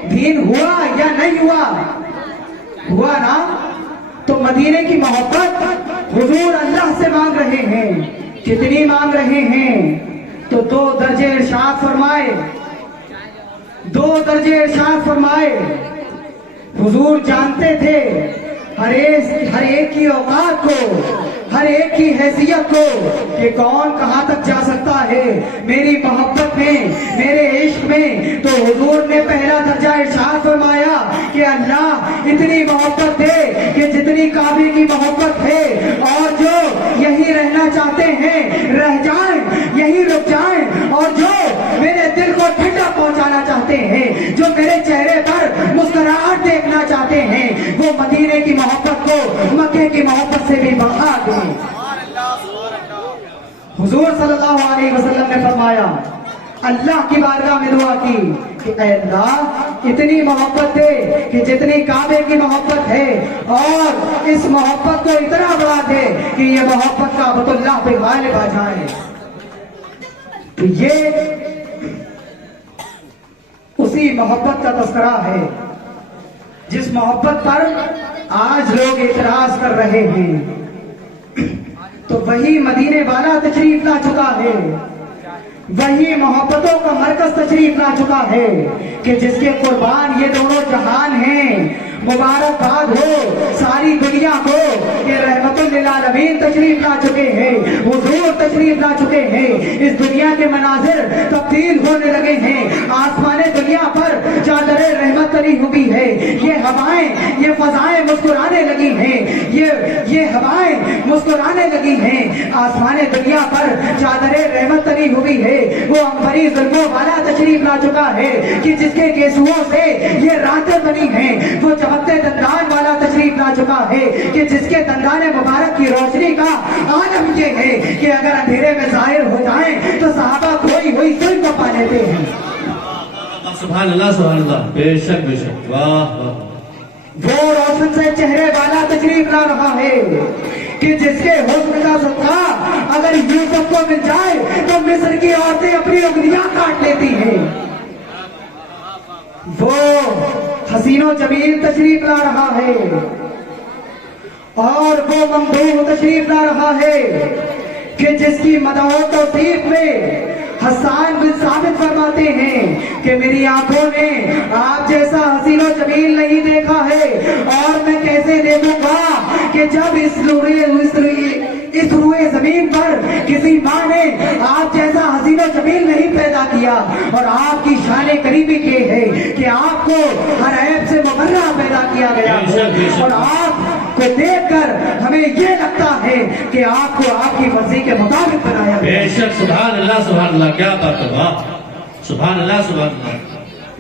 دین ہوا یا نہیں ہوا؟ ہوا نا۔ تو مدینے کی محبت حضور اللہ سے مانگ رہے ہیں، کتنی مانگ رہے ہیں؟ تو 2 درجے ارشاد فرمائے، 2 درجے ارشاد فرمائے۔ حضور جانتے تھے ہر ایک کی اوقات کو، ہر ایک کی حیثیت کو، کہ کون کہاں تک جا سکتا ہے میری محبت میں، میرے عشق میں۔ تو حضور نے پہلا درجہ ارشاد فرمایا کہ اللہ اتنی محبت دے کہ جتنی کعبے کی محبت ہے، اور جو یہی رہنا چاہتے ہیں رہ جائیں، یہی رک جائیں، اور جو میرے دل کو ٹھنڈا پہنچانا چاہتے ہیں، جو میرے چہرے پر مسکراہٹ دیکھنا چاہتے ہیں، وہ مدینے کی محبت کو مکے کی محبت سے بھی بڑھا دیں۔ حضور صلی اللہ علیہ وسلم نے فرمایا، اللہ کی بارگاہ میں دعا کی کہ اے اللہ اتنی محبت دے کہ جتنی کعبے کی محبت ہے، اور اس محبت کو اتنا بڑھا دے کہ یہ محبت کعبۃ اللہ پہ غالب آ جائے۔ تو یہ اسی محبت کا تذکرہ ہے جس محبت پر آج لوگ اعتراض کر رہے ہیں۔ تو وہی مدینے والا تشریف لا چکا ہے، وہی محبتوں کا مرکز تشریف لا چکا ہے، کہ جس کے قربان یہ دونوں جہان ہیں۔ مبارکباد ہو ساری دنیا کو کہ رحمت للعالمین تشریف لا چکے ہیں، حضور تشریف لا چکے ہیں۔ اس دنیا کے مناظر تبدیل ہونے لگے ہیں، آسمان دنیا پر چادر رحمت تری ہوئی ہے۔ یہ ہوائیں، یہ فضائیں مسکرانے لگی ہیں، یہ ہوائیں مسکرانے لگی ہیں، آسمان دنیا پر چادر رحمت تری ہوئی ہے۔ وہ عنبری زلفوں والا تشریف لا چکا ہے کہ جس کے گیسوؤں سے یہ راتیں بنی ہیں۔ وہ چمکتے دندان والا تشریف لا چکا ہے کہ جس کے دندان مبارک کی روشنی کا عالم یہ ہے کہ اگر اندھیرے میں ظاہر ہو جائیں تو صحابہ کھوئی ہوئی سن کو پا لیتے ہیں۔ سبحان اللہ سبحان اللہ، بے شک بے شک، واہ واہ۔ وہ روشن سے چہرے والا تشریف لا رہا ہے کہ جس کے حسن کا صدقہ اگر یوسف کو مل جائے تو مصر کی عورتیں اپنی انگلیاں کاٹ لیتی ہیں۔ وہ حسین و جمیل تشریف لا رہا ہے، اور وہ ممدوح تشریف لا رہا ہے کہ جس کی مدح و توصیف میں حسان بن ثابت فرماتے ہیں کہ میری آنکھوں نے آپ جیسا حسین و جمیل نہیں دیکھا ہے، اور میں کیسے دیکھوں گا کہ جب اس روئے زمین پر کسی ماں نے آپ جیسا حسین و جمیل نہیں پیدا کیا۔ اور آپ کی شان قریبی یہ ہے کہ آپ کو ہر عیب سے مبرہ پیدا کیا گیا ہے، اور آپ کو دیکھ کر ہمیں یہ لگتا ہے کہ آپ کو آپ کی مرضی کے مطابق بنایا گیا۔ بے شک، سبحان اللہ، کیا بات ہے، واہ، سبحان اللہ،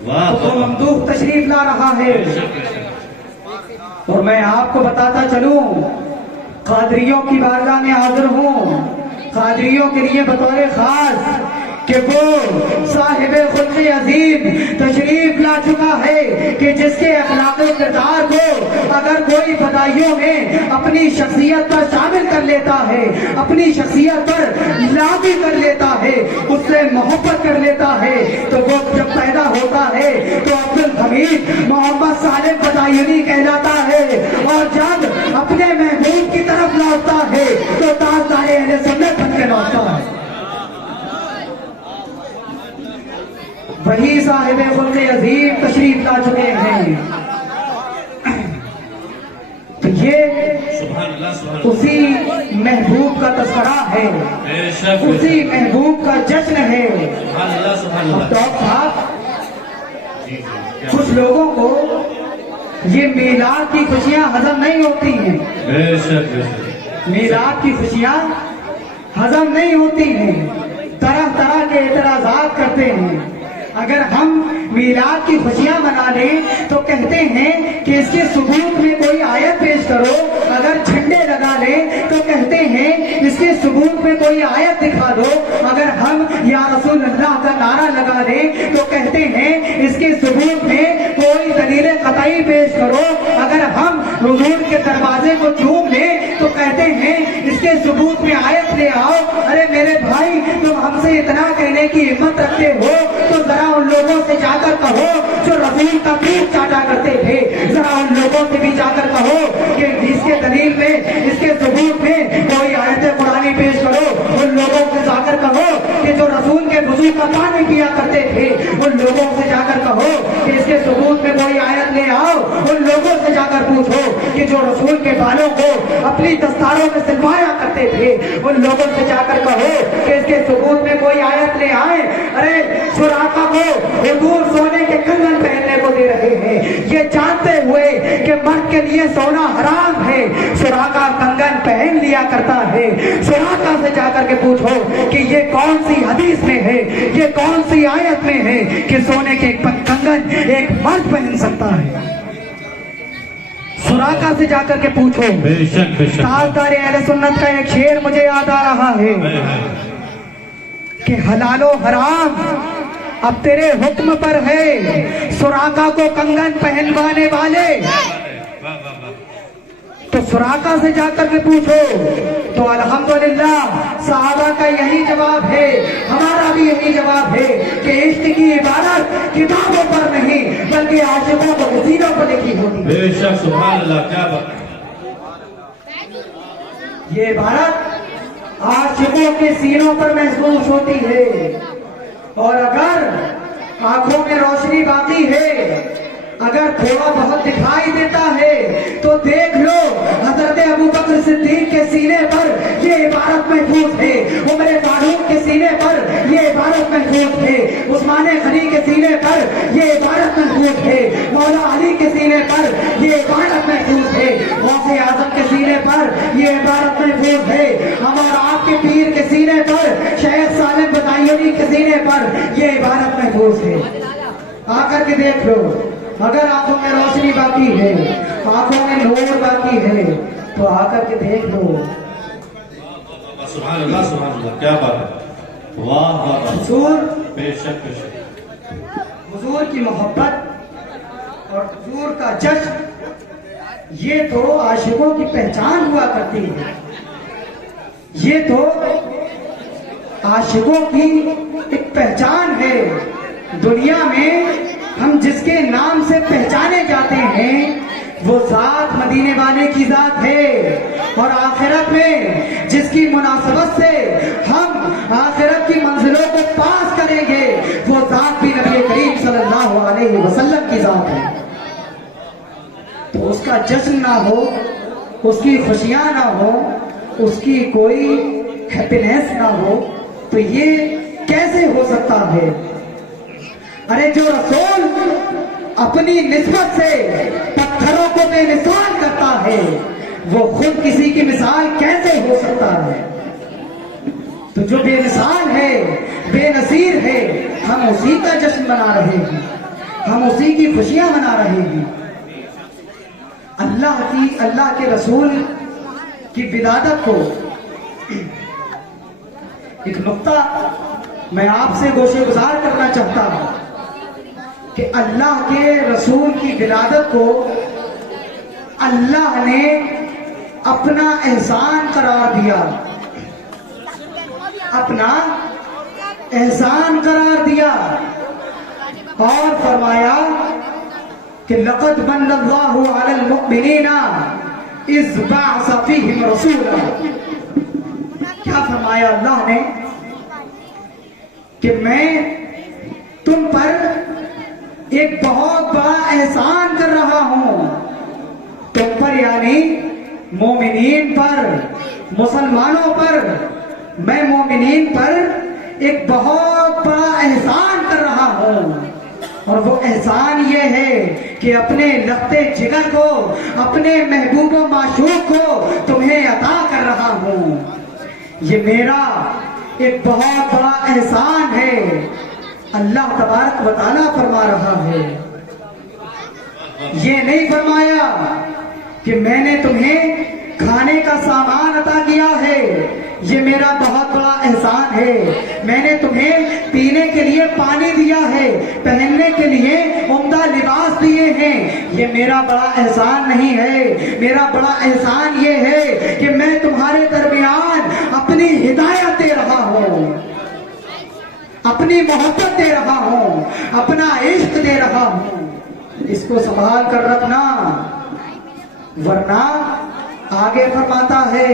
واہ۔ تو وہ ممدوح تشریف لا رہا ہے، اور میں آپ کو بتاتا چلوں قادریوں کی بارگاہ میں حاضر ہوں قادریوں کے لیے بطور خاص کہ وہ صاحب خلق عظیم تشریف لا چکا ہے کہ جس کے اخلاق و کردار کو اگر کوئی فدائیوں میں اپنی شخصیت پر شامل کر لیتا ہے اپنی شخصیت پر لاگو کر لیتا ہے اس سے محبت کر لیتا ہے تو وہ جب پیدا ہوتا ہے تو عبد الحمید محمد صالح بدایونی کہلاتا ہے اور جب اپنے محبوب کی طرف لوٹتا ہے تو تاجدار اہل سنت بن کے لوٹتا ہے وہی صاحب خلق عظیم تشریف لا چکے ہیں تو یہ اسی محبوب کا تذکرہ ہے اسی محبوب کا جشن ہے اب ڈاکٹر صاحب کچھ لوگوں کو یہ میلاد کی خوشیاں ہضم نہیں ہوتی ہیں میلاد کی خوشیاں ہضم نہیں ہوتی ہیں طرح طرح کے اعتراضات کرتے ہیں اگر ہم میلاد کی خوشیاں منا لیں تو کہتے ہیں کہ اس کے ثبوت میں کوئی آیت پیش کرو اگر جھنڈے لگا لیں تو کہتے ہیں اس کے ثبوت میں کوئی آیت دکھا دو اگر ہم یا رسول اللہ کا نعرہ لگا لیں تو کہتے ہیں اس کے ثبوت میں کوئی دلیل قطعی پیش کرو اگر ہم حضور کے دروازے کو چوم لیں تو کہتے ہیں اس کے ثبوت میں آیت لے آؤ ارے میرے بھائی تم ہم سے اتنا کہنے کی ہمت رکھتے ہو تو ذرا ان لوگوں سے جا کر کہو جو رسول کا پیٹ چاٹا کرتے تھے ذرا ان لوگوں سے بھی جا کر کہو کہ اس کے دلیل میں اس کے ثبوت میں کوئی آیت قرآنی پیش کرو ان لوگوں سے جا کر کہو کہ جو رسول کے وضو کا پانی پیا کرتے تھے ان لوگوں سے جا کر کہو کہ اس کے ثبوت میں کوئی آیت لے آؤ ان لوگوں سے جا کر پوچھو کہ جو رسول کے بالوں کو اپنی دستاروں میں سلوایا کرتے تھے ان لوگوں سے جا کر کہو کہ اس کے ثبوت میں کوئی آیت لے آئے ارے سراقہ کو حضور سونے کے کنگن پہننے کو دے رہے ہیں یہ جانتے ہوئے کہ مرد کے لیے سونا حرام ہے سراقہ کنگن پہن لیا کرتا ہے سراقہ سے جا کر کے پوچھو کہ یہ کون سی حدیث میں ہے یہ کون سی آیت میں ہے کہ سونے کے کنگن ایک مرد پہن سکتا ہے سراقہ سے جا کر کے پوچھو تاجدار اہل سنت کا ایک شعر مجھے یاد آ رہا ہے کہ حلال و حرام اب تیرے حکم پر ہے سراقہ کو کنگن پہنوانے والے تو سراقہ سے جا کر کے پوچھو تو الحمدللہ صحابہ کا یہی جواب ہے ہمارا بھی یہی جواب ہے کہ عشق کی عبارت کتابوں پر نہیں بلکہ عاشقوں کو سینوں پر لکھی ہوتی ہے بے شک سبحان اللہ کیا بات یہ عبارت عاشقوں کے سینوں پر محسوس ہوتی ہے اور اگر آنکھوں میں روشنی باقی ہے اگر تھوڑا بہت دکھائی دیتا ہے تو دیکھ لو حضرت ابو بکر صدیق کے سینے پر یہ عبارت محفوظ ہے عمر فاروق کے سینے پر یہ عبارت محفوظ ہے عثمان غنی کے سینے پر یہ عبارت محفوظ ہے مولا علی کے سینے پر یہ عبارت محفوظ ہے غوث اعظم کے سینے پر یہ عبارت محفوظ ہے ہم اور آپ کے پیر کے سینے پر شیخ سالم بدایونی کے سینے پر یہ عبارت محفوظ ہے آ کر کے دیکھ لو اگر آنکھوں میں روشنی باقی ہے آنکھوں میں نور باقی ہے تو آ کر کے دیکھ لو سبحان اللہ کیا بات ہے واہ واہ حضور بے شک بے شک حضور کی محبت اور حضور کا جشن یہ تو عاشقوں کی پہچان ہوا کرتی ہے یہ تو عاشقوں کی ایک پہچان ہے دنیا میں ہم جس کے نام سے پہچانے جاتے ہیں وہ ذات مدینے والے کی ذات ہے اور آخرت میں جس کی مناسبت سے ہم آخرت کی منزلوں کو پاس کریں گے وہ ذات بھی نبی کریم صلی اللہ علیہ وسلم کی ذات ہے تو اس کا جشن نہ ہو اس کی خوشیاں نہ ہو اس کی کوئی ہیپینس نہ ہو تو یہ کیسے ہو سکتا ہے ارے جو رسول اپنی نسبت سے پتھروں کو بے مثال کرتا ہے وہ خود کسی کی مثال کیسے ہو سکتا ہے تو جو بے مثال ہے بے نظیر ہے ہم اسی کا جشن منا رہے ہیں ہم اسی کی خوشیاں منا رہے ہیں اللہ کے رسول کی ولادت کو ایک نقطہ میں آپ سے گوشے گزار کرنا چاہتا ہوں کہ اللہ کے رسول کی ولادت کو اللہ نے اپنا احسان قرار دیا، اپنا احسان قرار دیا اور فرمایا کہ لقد من اللہ علی المؤمنین اذ بعث فیہم رسولا۔ کیا فرمایا اللہ نے کہ میں تم پر ایک بہت بڑا احسان کر رہا ہوں، تم پر یعنی مومنین پر، مسلمانوں پر، میں مومنین پر ایک بہت بڑا احسان کر رہا ہوں، اور وہ احسان یہ ہے کہ اپنے لختے جگر کو، اپنے محبوب و معشوق کو تمہیں عطا کر رہا ہوں۔ یہ میرا ایک بہت بڑا احسان ہے، اللہ تبارک و تعالیٰ فرما رہا ہے۔ یہ نہیں فرمایا کہ میں نے تمہیں کھانے کا سامان عطا کیا ہے، یہ میرا بہت بڑا احسان ہے۔ میں نے تمہیں پینے کے لیے پانی دیا ہے، پہننے کے لیے عمدہ لباس دیے ہیں، یہ میرا بڑا احسان نہیں ہے۔ میرا بڑا احسان یہ ہے کہ میں تمہارے درمیان اپنی ہدایت دے رہا ہوں، اپنی محبت دے رہا ہوں، اپنا عشق دے رہا ہوں۔ اس کو سنبھال کر رکھنا، ورنہ آگے فرماتا ہے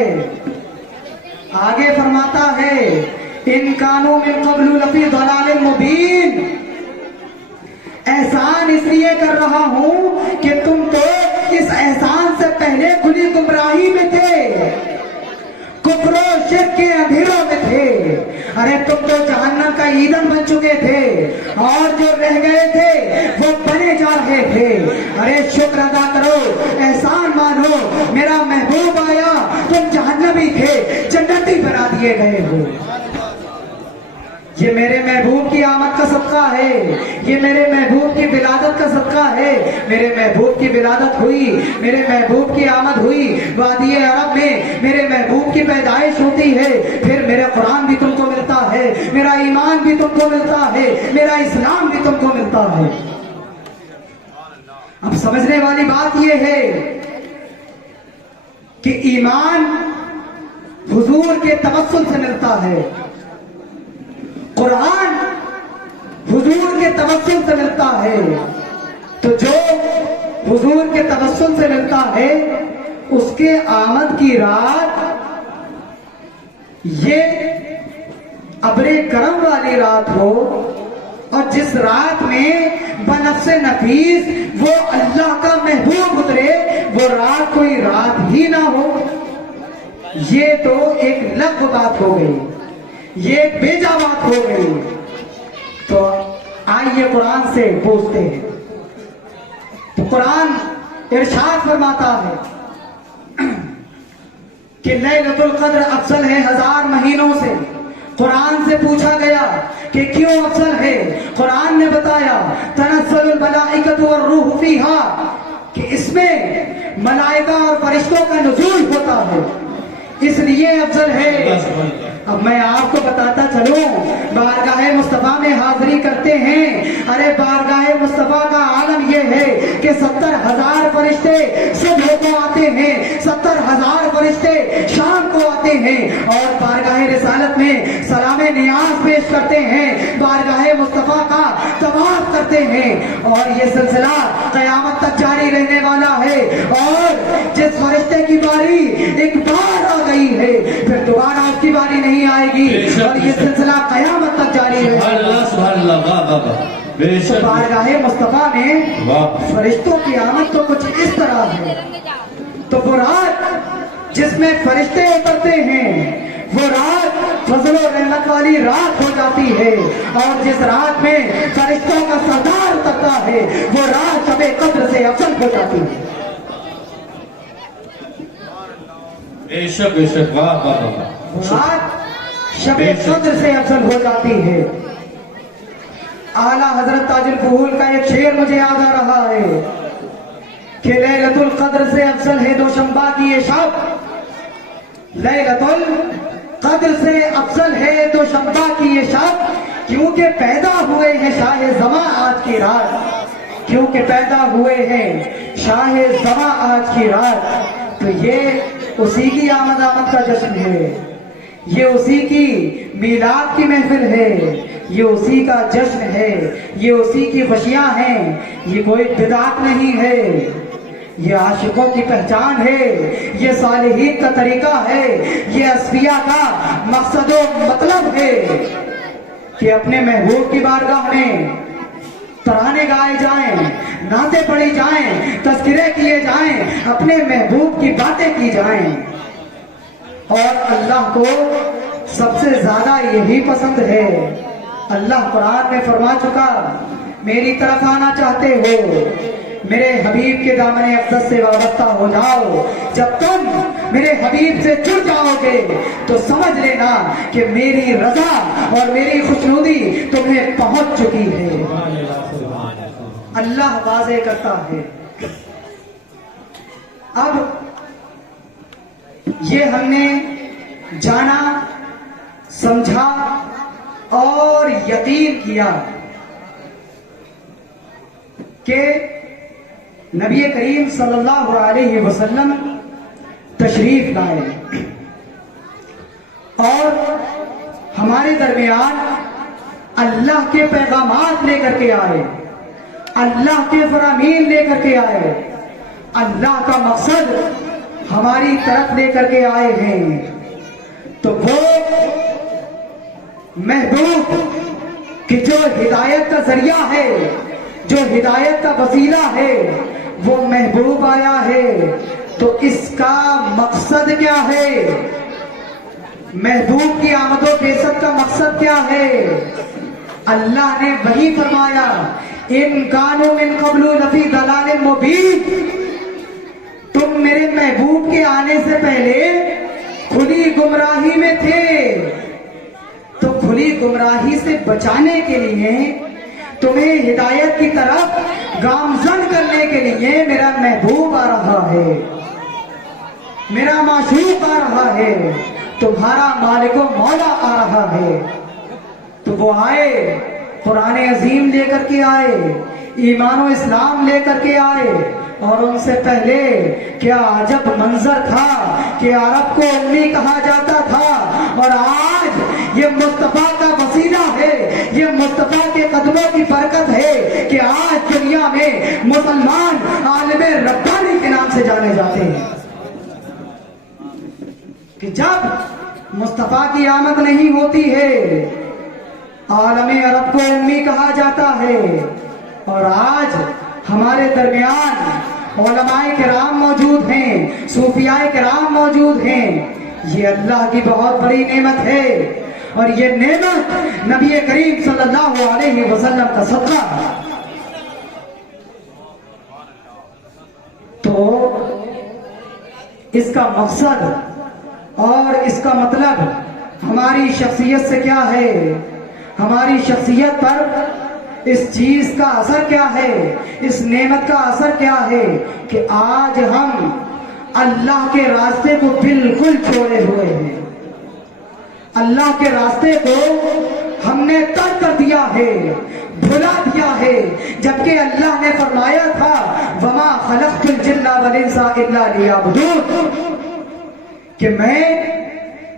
ان کانوا من قبل لفی ضلال مبین۔ احسان اس لیے کر رہا ہوں کہ تم تو اس احسان سے پہلے کھلی گمراہی میں تھے، کفر و شرک کے اندھیروں میں تھے۔ ارے تم تو جہنم کا ایندھن بن چکے تھے، اور جو رہ گئے تھے وہ بنے جا رہے تھے۔ ارے شکر ادا کرو، احسان مانو، میرا محبوب آیا، تم جہنمی تھے، جنتی بنا دیے گئے ہو۔ یہ میرے محبوب کی آمد کا صدقہ ہے، یہ میرے محبوب کی ولادت کا صدقہ ہے۔ میرے محبوب کی ولادت ہوئی، میرے محبوب کی آمد ہوئی، وادی عرب میں میرے محبوب کی پیدائش ہوتی ہے، پھر میرا قرآن بھی تم کو ملتا ہے، میرا ایمان بھی تم کو ملتا ہے، میرا اسلام بھی تم کو ملتا ہے۔ اب سمجھنے والی بات یہ ہے کہ ایمان حضور کے توسل سے ملتا ہے، قرآن حضور کے توسل سے ملتا ہے۔ تو جو حضور کے توسل سے ملتا ہے، اس کے آمد کی رات یہ ابر کرم والی رات ہو، اور جس رات میں بنفس نفیس وہ اللہ کا محبوب اترے، وہ رات کوئی رات ہی نہ ہو، یہ تو ایک لغو بات ہو گئی، یہ ایک بیجا بات ہو گئی۔ تو آئیے قرآن سے پوچھتے ہیں، تو قرآن ارشاد فرماتا ہے کہ لیلۃ القدر افضل ہے 1000 مہینوں سے۔ قرآن سے پوچھا گیا کہ کیوں افضل ہے؟ قرآن نے بتایا تنزل الملائکۃ والروح فیہا، کہ اس میں ملائکہ اور فرشتوں کا نزول ہوتا ہے، اس لیے افضل ہے۔ اب میں آپ کو بتاتا چلوں، بارگاہ مصطفیٰ میں حاضری کرتے ہیں، ارے بارگاہ مصطفیٰ کا عالم یہ ہے کہ 70,000 فرشتے صبح کو آتے ہیں، 70,000 فرشتے شام کو آتے ہیں، اور بارگاہ رسالت میں سلام نیاز پیش کرتے ہیں، بارگاہ مصطفیٰ کا طواف کرتے ہیں، اور یہ سلسلہ قیامت تک جاری رہنے والا ہے۔ اور جس فرشتے کی باری ایک بار آ گئی ہے، پھر دوبارہ اس کی باری نہیں آئے گی، اور یہ سلسلہ قیامت تک جاری رہے گا۔ سبحان اللہ، واہ واہ واہ، بے شک بارگاہ مصطفیٰ میں فرشتوں کی آمد تو کچھ اس طرح ہے۔ تو وہ رات جس میں فرشتے اترتے ہیں، وہ رات فضل و رحمت والی رات ہو جاتی ہے، اور جس رات میں فرشتوں کا سردار اترتا ہے، وہ رات شب قدر سے افضل ہو جاتی ہے۔ بے شک بے شک، واہ واہ واہ، رات شب قدر سے افضل ہو جاتی ہے۔ اعلیٰ حضرت تاج الفہول کا ایک شعر مجھے یاد آ رہا ہے کہ لیلۃ القدر سے افضل ہے دوشنبہ کی یہ شب، لیلۃ القدر سے افضل ہے تو شبہ کی یہ شب، کیونکہ پیدا ہوئے ہیں شاہ زماں آج کی رات، کیونکہ پیدا ہوئے ہیں شاہ زماں آج کی رات۔ تو یہ اسی کی آمد کا جشن ہے، یہ اسی کی میلاد کی محفل ہے، یہ اسی کا جشن ہے، یہ اسی کی خوشیاں ہیں، یہ کوئی بدعت نہیں ہے، یہ عاشقوں کی پہچان ہے، یہ صالحین کا طریقہ ہے، یہ اصفیاء کا مقصد و مطلب ہے کہ اپنے محبوب کی بارگاہ میں ترانے گائے جائیں، نعتیں پڑھی جائیں، تذکرے کیے جائیں، اپنے محبوب کی باتیں کی جائیں۔ اور اللہ کو سب سے زیادہ یہی پسند ہے۔ اللہ قرآن میں فرما چکا، میری طرف آنا چاہتے ہو میرے حبیب کے دامن اقدس سے وابستہ ہو جاؤ، جب تم میرے حبیب سے جڑ جاؤ گے تو سمجھ لینا کہ میری رضا اور میری خوشنودی تمہیں پہنچ چکی ہے۔ اللہ واضح کرتا ہے۔ اب یہ ہم نے جانا، سمجھا اور یقین کیا کہ نبی کریم صلی اللہ علیہ وسلم تشریف لائے اور ہمارے درمیان اللہ کے پیغامات لے کر کے آئے، اللہ کے فرامین لے کر کے آئے، اللہ کا مقصد ہماری طرف لے کر کے آئے ہیں۔ تو وہ محبوب کہ جو ہدایت کا ذریعہ ہے، جو ہدایت کا وسیلہ ہے، وہ محبوب آیا ہے۔ تو اس کا مقصد کیا ہے؟ محبوب کی آمد و بعثت کا مقصد کیا ہے؟ اللہ نے وہی فرمایا، ان کانوا من قبل لفی ضلال مبین، تم میرے محبوب کے آنے سے پہلے کھلی گمراہی میں تھے، تو کھلی گمراہی سے بچانے کے لیے، تمہیں ہدایت کی طرف گامزن کرنے کے لیے میرا محبوب آ رہا ہے، میرا معشوق آ رہا ہے، تمہارا مالک و مولا آ رہا ہے۔ تو وہ آئے، قرآن عظیم لے کر کے آئے، ایمان و اسلام لے کر کے آئے، اور ان سے پہلے کیا عجب منظر تھا کہ عرب کو امی کہا جاتا تھا، اور آج یہ مصطفیٰ کا وسیلہ ہے، یہ مصطفیٰ کے قدموں کی برکت ہے کہ آج دنیا میں مسلمان عالم ربانی کے نام سے جانے جاتے ہیں۔ کہ جب مصطفیٰ کی آمد نہیں ہوتی ہے، عالم عرب کو امی کہا جاتا ہے، اور آج ہمارے درمیان علماء کرام موجود ہیں، صوفیاء کرام موجود ہیں۔ یہ اللہ کی بہت بڑی نعمت ہے، اور یہ نعمت نبی کریم صلی اللہ علیہ وسلم کا صدقہ ہے۔ تو اس کا مقصد اور اس کا مطلب ہماری شخصیت سے کیا ہے، ہماری شخصیت پر اس چیز کا اثر کیا ہے، اس نعمت کا اثر کیا ہے کہ آج ہم اللہ کے راستے کو بالکل چھوڑے ہوئے ہیں، اللہ کے راستے کو ہم نے ترک کر دیا ہے، بھلا دیا ہے، جبکہ اللہ نے فرمایا تھا وَمَا خَلَقْتُ الْجِنَّ وَالْإِنسَ إِلَّا لِيَعْبُدُونِ، کہ میں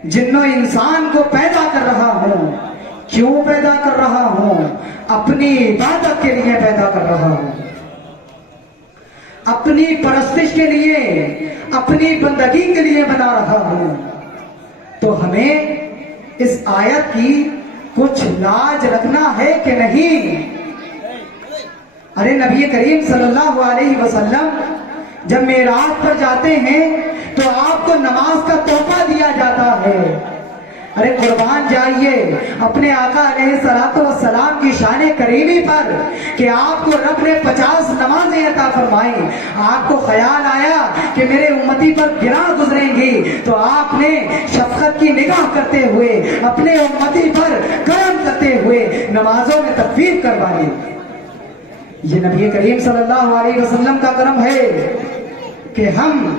جن و انسان کو پیدا کر رہا ہوں، کیوں پیدا کر رہا ہوں؟ اپنی عبادت کے لیے پیدا کر رہا ہوں، اپنی پرستش کے لیے، اپنی بندگی کے لیے بنا رہا ہوں۔ تو ہمیں اس آیت کی کچھ لاج رکھنا ہے کہ نہیں؟ ارے نبی کریم صلی اللہ علیہ وسلم جب معراج پر جاتے ہیں تو آپ کو نماز کا تحفہ دیا جاتا ہے۔ ارے قربان جائیے اپنے آقا علیہ الصلوۃ والسلام کی شان کریمی پر کہ آپ کو رب نے 50 نمازیں عطا فرمائیں۔ آپ کو خیال آیا کہ میرے امتی پر گراں گزریں گی، تو آپ نے شفقت کی نگاہ کرتے ہوئے، اپنے امتی پر کرم کرتے ہوئے نمازوں میں تخفیف کروا دی۔ یہ نبی کریم صلی اللہ علیہ وسلم کا کرم ہے کہ ہم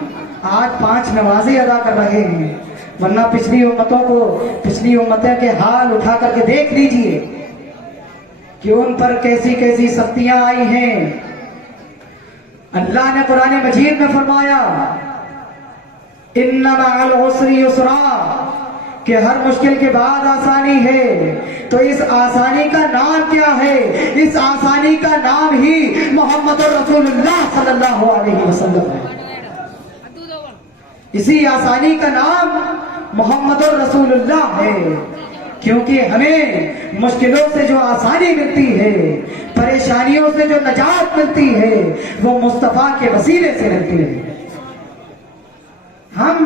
آج 5 نمازیں ادا کر رہے ہیں، ورنہ پچھلی امتوں کے حال اٹھا کر کے دیکھ لیجئے کہ ان پر کیسی کیسی سختیاں آئی ہیں۔ اللہ نے قرآن مجید میں فرمایا ان مع العسر یسرا، کہ ہر مشکل کے بعد آسانی ہے۔ تو اس آسانی کا نام کیا ہے؟ اس آسانی کا نام ہی محمد رسول اللہ صلی اللہ علیہ وسلم ہے۔ اسی آسانی کا نام محمد رسول اللہ ہے، کیونکہ ہمیں مشکلوں سے جو آسانی ملتی ہے، پریشانیوں سے جو نجات ملتی ہے، وہ مصطفیٰ کے وسیلے سے ملتی ہے۔ ہم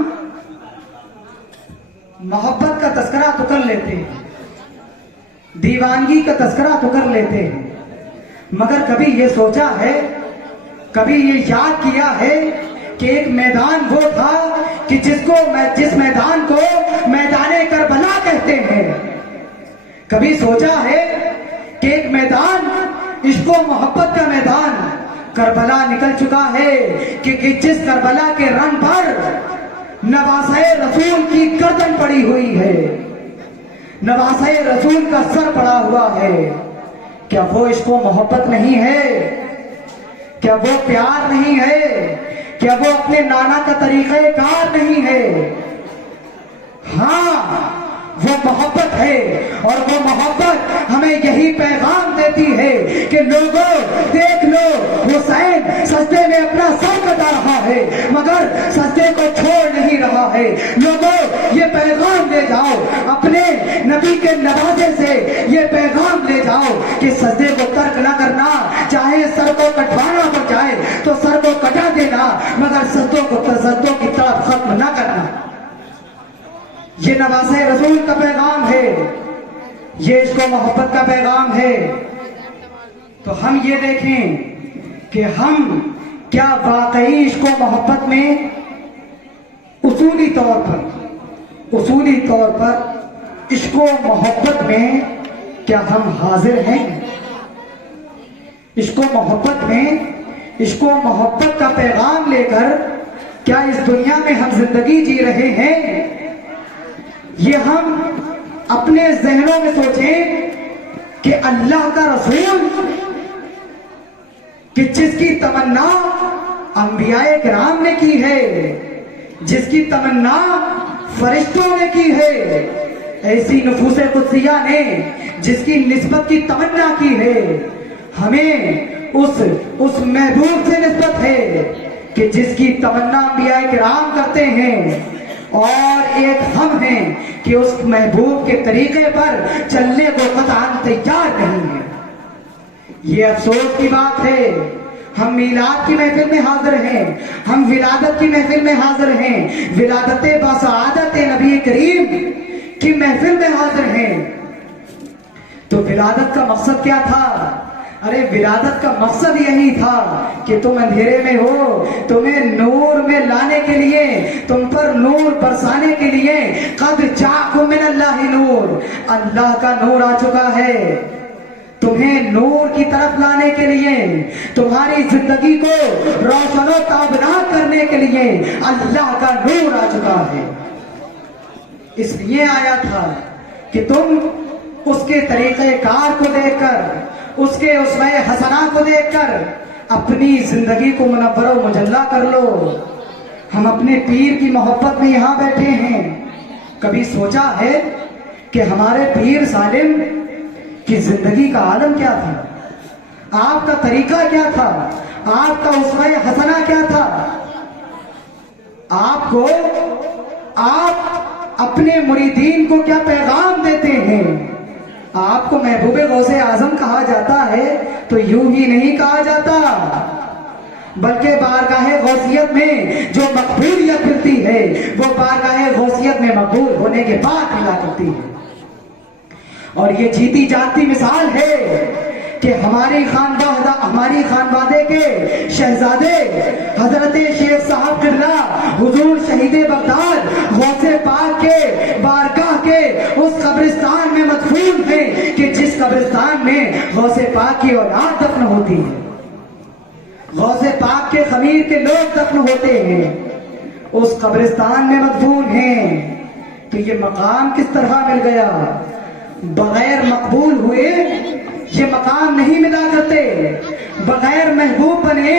محبت کا تذکرہ تو کر لیتے ہیں، دیوانگی کا تذکرہ تو کر لیتے ہیں، مگر کبھی یہ سوچا ہے، کبھی یہ یاد کیا ہے کہ ایک میدان وہ تھا کہ جس میدان کو میدان کربلا کہتے ہیں؟ کبھی سوچا ہے کہ ایک میدان عشق و محبت کا میدان کربلا نکل چکا ہے کہ جس کربلا کے رن پر نواسۂ رسول کی گردن پڑی ہوئی ہے، نواسۂ رسول کا سر پڑا ہوا ہے؟ کیا وہ عشق و محبت نہیں ہے؟ کیا وہ پیار نہیں ہے؟ کیا وہ اپنے نانا کا طریقہ کار نہیں ہے؟ ہاں، وہ محبت ہے، اور وہ محبت ہمیں یہی پیغام دیتی ہے کہ لوگوں دیکھ لو، حسین سجدے میں اپنا سر کٹا رہا ہے مگر سجدے کو چھوڑ نہیں رہا ہے۔ لوگوں یہ پیغام لے جاؤ، اپنے نبی کے نوازے سے یہ پیغام لے جاؤ کہ سجدے کو ترک نہ کرنا، چاہے سر کو کٹوانا پڑ جائے تو سر کو کٹا دینا، مگر سجدوں کی طرف ختم نہ کرنا۔ یہ نواسۂ رسول کا پیغام ہے، یہ عشق و محبت کا پیغام ہے۔ تو ہم یہ دیکھیں کہ ہم کیا واقعی عشق و محبت میں اصولی طور پر عشق و محبت میں کیا ہم حاضر ہیں؟ عشق و محبت میں عشق و محبت کا پیغام لے کر کیا اس دنیا میں ہم زندگی جی رہے ہیں؟ یہ ہم اپنے ذہنوں میں سوچیں کہ اللہ کا رسول کہ جس کی تمنا انبیاء کرام نے کی ہے، جس کی تمنا فرشتوں نے کی ہے، ایسی نفوس قدسیہ نے جس کی نسبت کی تمنا کی ہے، ہمیں اس محبوب سے نسبت ہے کہ جس کی تمنا انبیاء کرام کرتے ہیں، اور ایک ہم ہیں کہ اس محبوب کے طریقے پر چلنے کو قطعاً تیار نہیں ہے۔ یہ افسوس کی بات ہے، ہم میلاد کی محفل میں حاضر ہیں، ہم ولادت کی محفل میں حاضر ہیں، ولادت بسعادت نبی کریم کی محفل میں حاضر ہیں۔ تو ولادت کا مقصد کیا تھا؟ ارے ولادت کا مقصد یہی تھا کہ تم اندھیرے میں ہو، تمہیں نور میں لانے کے لیے، تم پر نور برسانے کے لیے قد جاءکم من اللہ نور، اللہ کا نور آ چکا ہے، تمہیں نور کی طرف لانے کے لیے، تمہاری زندگی کو روشن و تابناک کرنے کے لیے اللہ کا نور آ چکا ہے۔ اس لیے آیا تھا کہ تم اس کے طریقہ کار کو دیکھ کر، اس کے اسوہ حسنہ کو دیکھ کر اپنی زندگی کو منور و مجلہ کر لو۔ ہم اپنے پیر کی محبت میں یہاں بیٹھے ہیں، کبھی سوچا ہے کہ ہمارے پیر سالم کی زندگی کا عالم کیا تھا؟ آپ کا طریقہ کیا تھا؟ آپ کا اسوہ حسنہ کیا تھا؟ آپ اپنے مریدین کو کیا پیغام دیتے ہیں؟ آپ کو محبوب غوث اعظم کہا جاتا ہے تو یوں ہی نہیں کہا جاتا، بلکہ بارگاہ غوثیت میں جو مقبولیت ملتی ہے وہ بارگاہ غوثیت میں مقبول ہونے کے بعد ملا کرتی ہے۔ اور یہ جیتی جاگتی مثال ہے کہ ہماری خانوادے کے شہزادے حضرت شیخ صاحب قبلہ حضور شہید بغداد غوث پاک کے بارگاہ کے اس قبرستان میں مدفون ہیں کہ جس قبرستان میں غوث پاک کی اولاد دفن ہوتی ہے، غوث پاک کے خمیر کے لوگ دفن ہوتے ہیں، اس قبرستان میں مدفون ہیں۔ تو یہ مقام کس طرح مل گیا؟ بغیر مقبول ہوئے یہ مقام نہیں ملا کرتے، بغیر محبوب بنے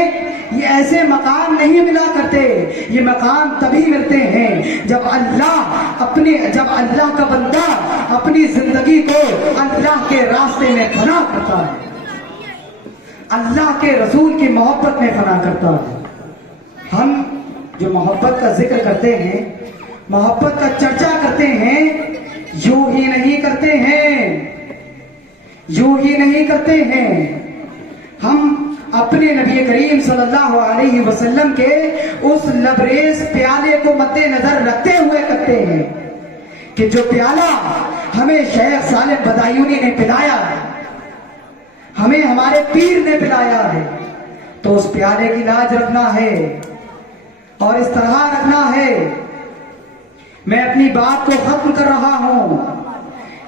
یہ ایسے مقام نہیں ملا کرتے۔ یہ مقام تبھی ملتے ہیں جب اللہ کا بندہ اپنی زندگی کو اللہ کے راستے میں فنا کرتا ہے، اللہ کے رسول کی محبت میں فنا کرتا ہے۔ ہم جو محبت کا ذکر کرتے ہیں، محبت کا چرچا کرتے ہیں، یوں ہی نہیں کرتے ہیں، یوں ہی نہیں کرتے ہیں۔ ہم اپنے نبی کریم صلی اللہ علیہ وسلم کے اس لبریز پیالے کو مد نظر رکھتے ہوئے کرتے ہیں کہ جو پیالہ ہمیں شیخ صالح بدایونی نے پلایا ہے، ہمیں ہمارے پیر نے پلایا ہے، تو اس پیالے کی لاج رکھنا ہے اور اس طرح رکھنا ہے۔ میں اپنی بات کو ختم کر رہا ہوں،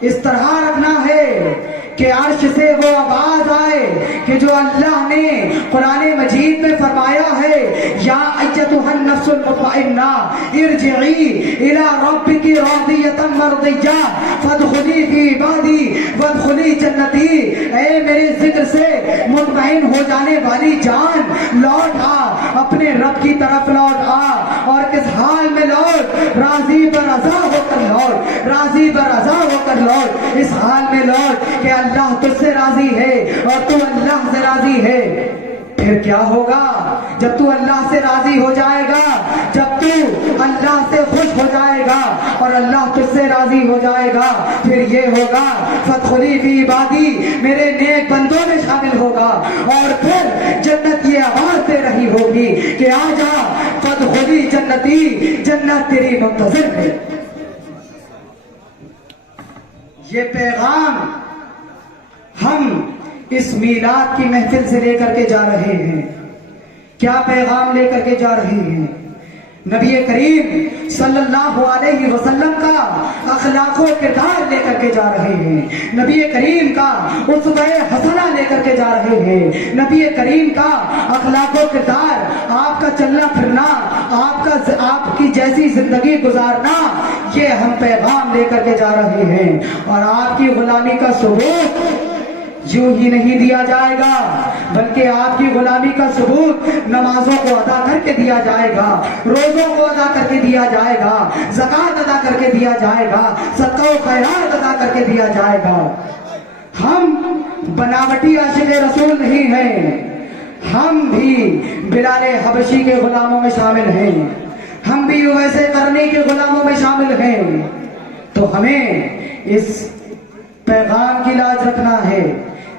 اس طرح رکھنا ہے کہ عرش سے وہ آواز آئے کہ جو اللہ نے قرآن مجید میں فرمایا ہے، یا ایتھا النفس المطمئنہ ارجعی الی ربک راضیۃ مرضیہ فادخلی فی عبادی وادخلی جنتی۔ اے میرے ذکر سے مطمئن ہو جانے والی جان، لوٹ آ، اپنے رب کی طرف لوٹ آ، اور کس حال میں لوٹ؟ راضی برضا ہو کر لوٹ، راضی برضا ہو کر لوٹ، اس حال میں لوٹ کہ اللہ تجھ سے راضی ہے اور تو اللہ سے راضی ہے۔ پھر کیا ہوگا جب تو اللہ سے راضی ہو جائے گا؟ جب تو اللہ سے خوش ہو جائے گا اور اللہ تجھ سے راضی ہو جائے گا، پھر یہ ہوگا فادخلی فی عبادی، میرے نیک بندوں میں شامل ہوگا، اور پھر جنت یہ آواز دے رہی ہوگی کہ آ جا فادخلی جنتی، جنت تیری منتظر ہے۔ یہ پیغام ہم اس میلاد کی محفل سے لے کر کے جا رہے ہیں۔ کیا پیغام لے کر کے جا رہے ہیں؟ نبی کریم صلی اللہ علیہ وسلم کا اخلاق و کردار لے کر کے جا رہے ہیں، نبی کریم کا اسوہ حسنہ لے کر کے جا رہے ہیں، نبی کریم کا اخلاق و کردار، آپ کا چلنا پھرنا، آپ کی جیسی زندگی گزارنا، یہ ہم پیغام لے کر کے جا رہے ہیں۔ اور آپ کی غلامی کا ثبوت یوں ہی نہیں دیا جائے گا، بلکہ آپ کی غلامی کا ثبوت نمازوں کو ادا کر کے دیا جائے گا، روزوں کو ادا کر کے دیا جائے گا، زکوٰۃ ادا کر کے دیا جائے گا، صدقہ و خیرات ادا کر کے دیا جائے گا۔ ہم بناوٹی عاشق رسول نہیں ہیں، ہم بھی بلال حبشی کے غلاموں میں شامل ہیں، ہم بھی ویسے کرنی کے غلاموں میں شامل ہیں۔ تو ہمیں اس پیغام کی لاج رکھنا ہے،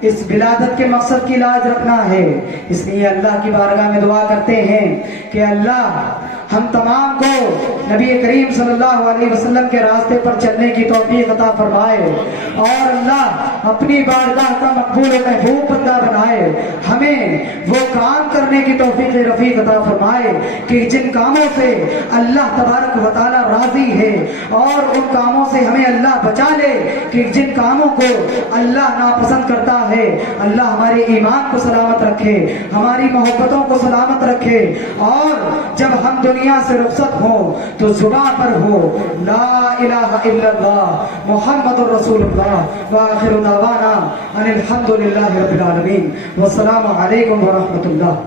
اس ولادت کے مقصد کی لاج رکھنا ہے۔ اس لیے اللہ کی بارگاہ میں دعا کرتے ہیں کہ اللہ ہم تمام کو نبی کریم صلی اللہ علیہ وسلم کے راستے پر چلنے کی توفیق عطا فرمائے، اور اللہ اپنی بارگاہ کا مقبول و محبوب بندہ بنائے، ہمیں وہ کام کرنے کی توفیق رفیق عطا فرمائے کہ جن کاموں سے اللہ تبارک و تعالی راضی ہے، اور ان کاموں سے ہمیں اللہ بچا لے کہ جن کاموں کو اللہ ناپسند کرتا ہے۔ اللہ ہمارے ایمان کو سلامت رکھے، ہماری محبتوں کو سلامت رکھے، اور جب ہم دنیا سے رخصت ہوں تو زبان پر ہو لا الہ الا اللہ محمد رسول اللہ، وآخر دعوانا ان الحمد للہ رب العالمین، والسلام علیکم ورحمۃ اللہ۔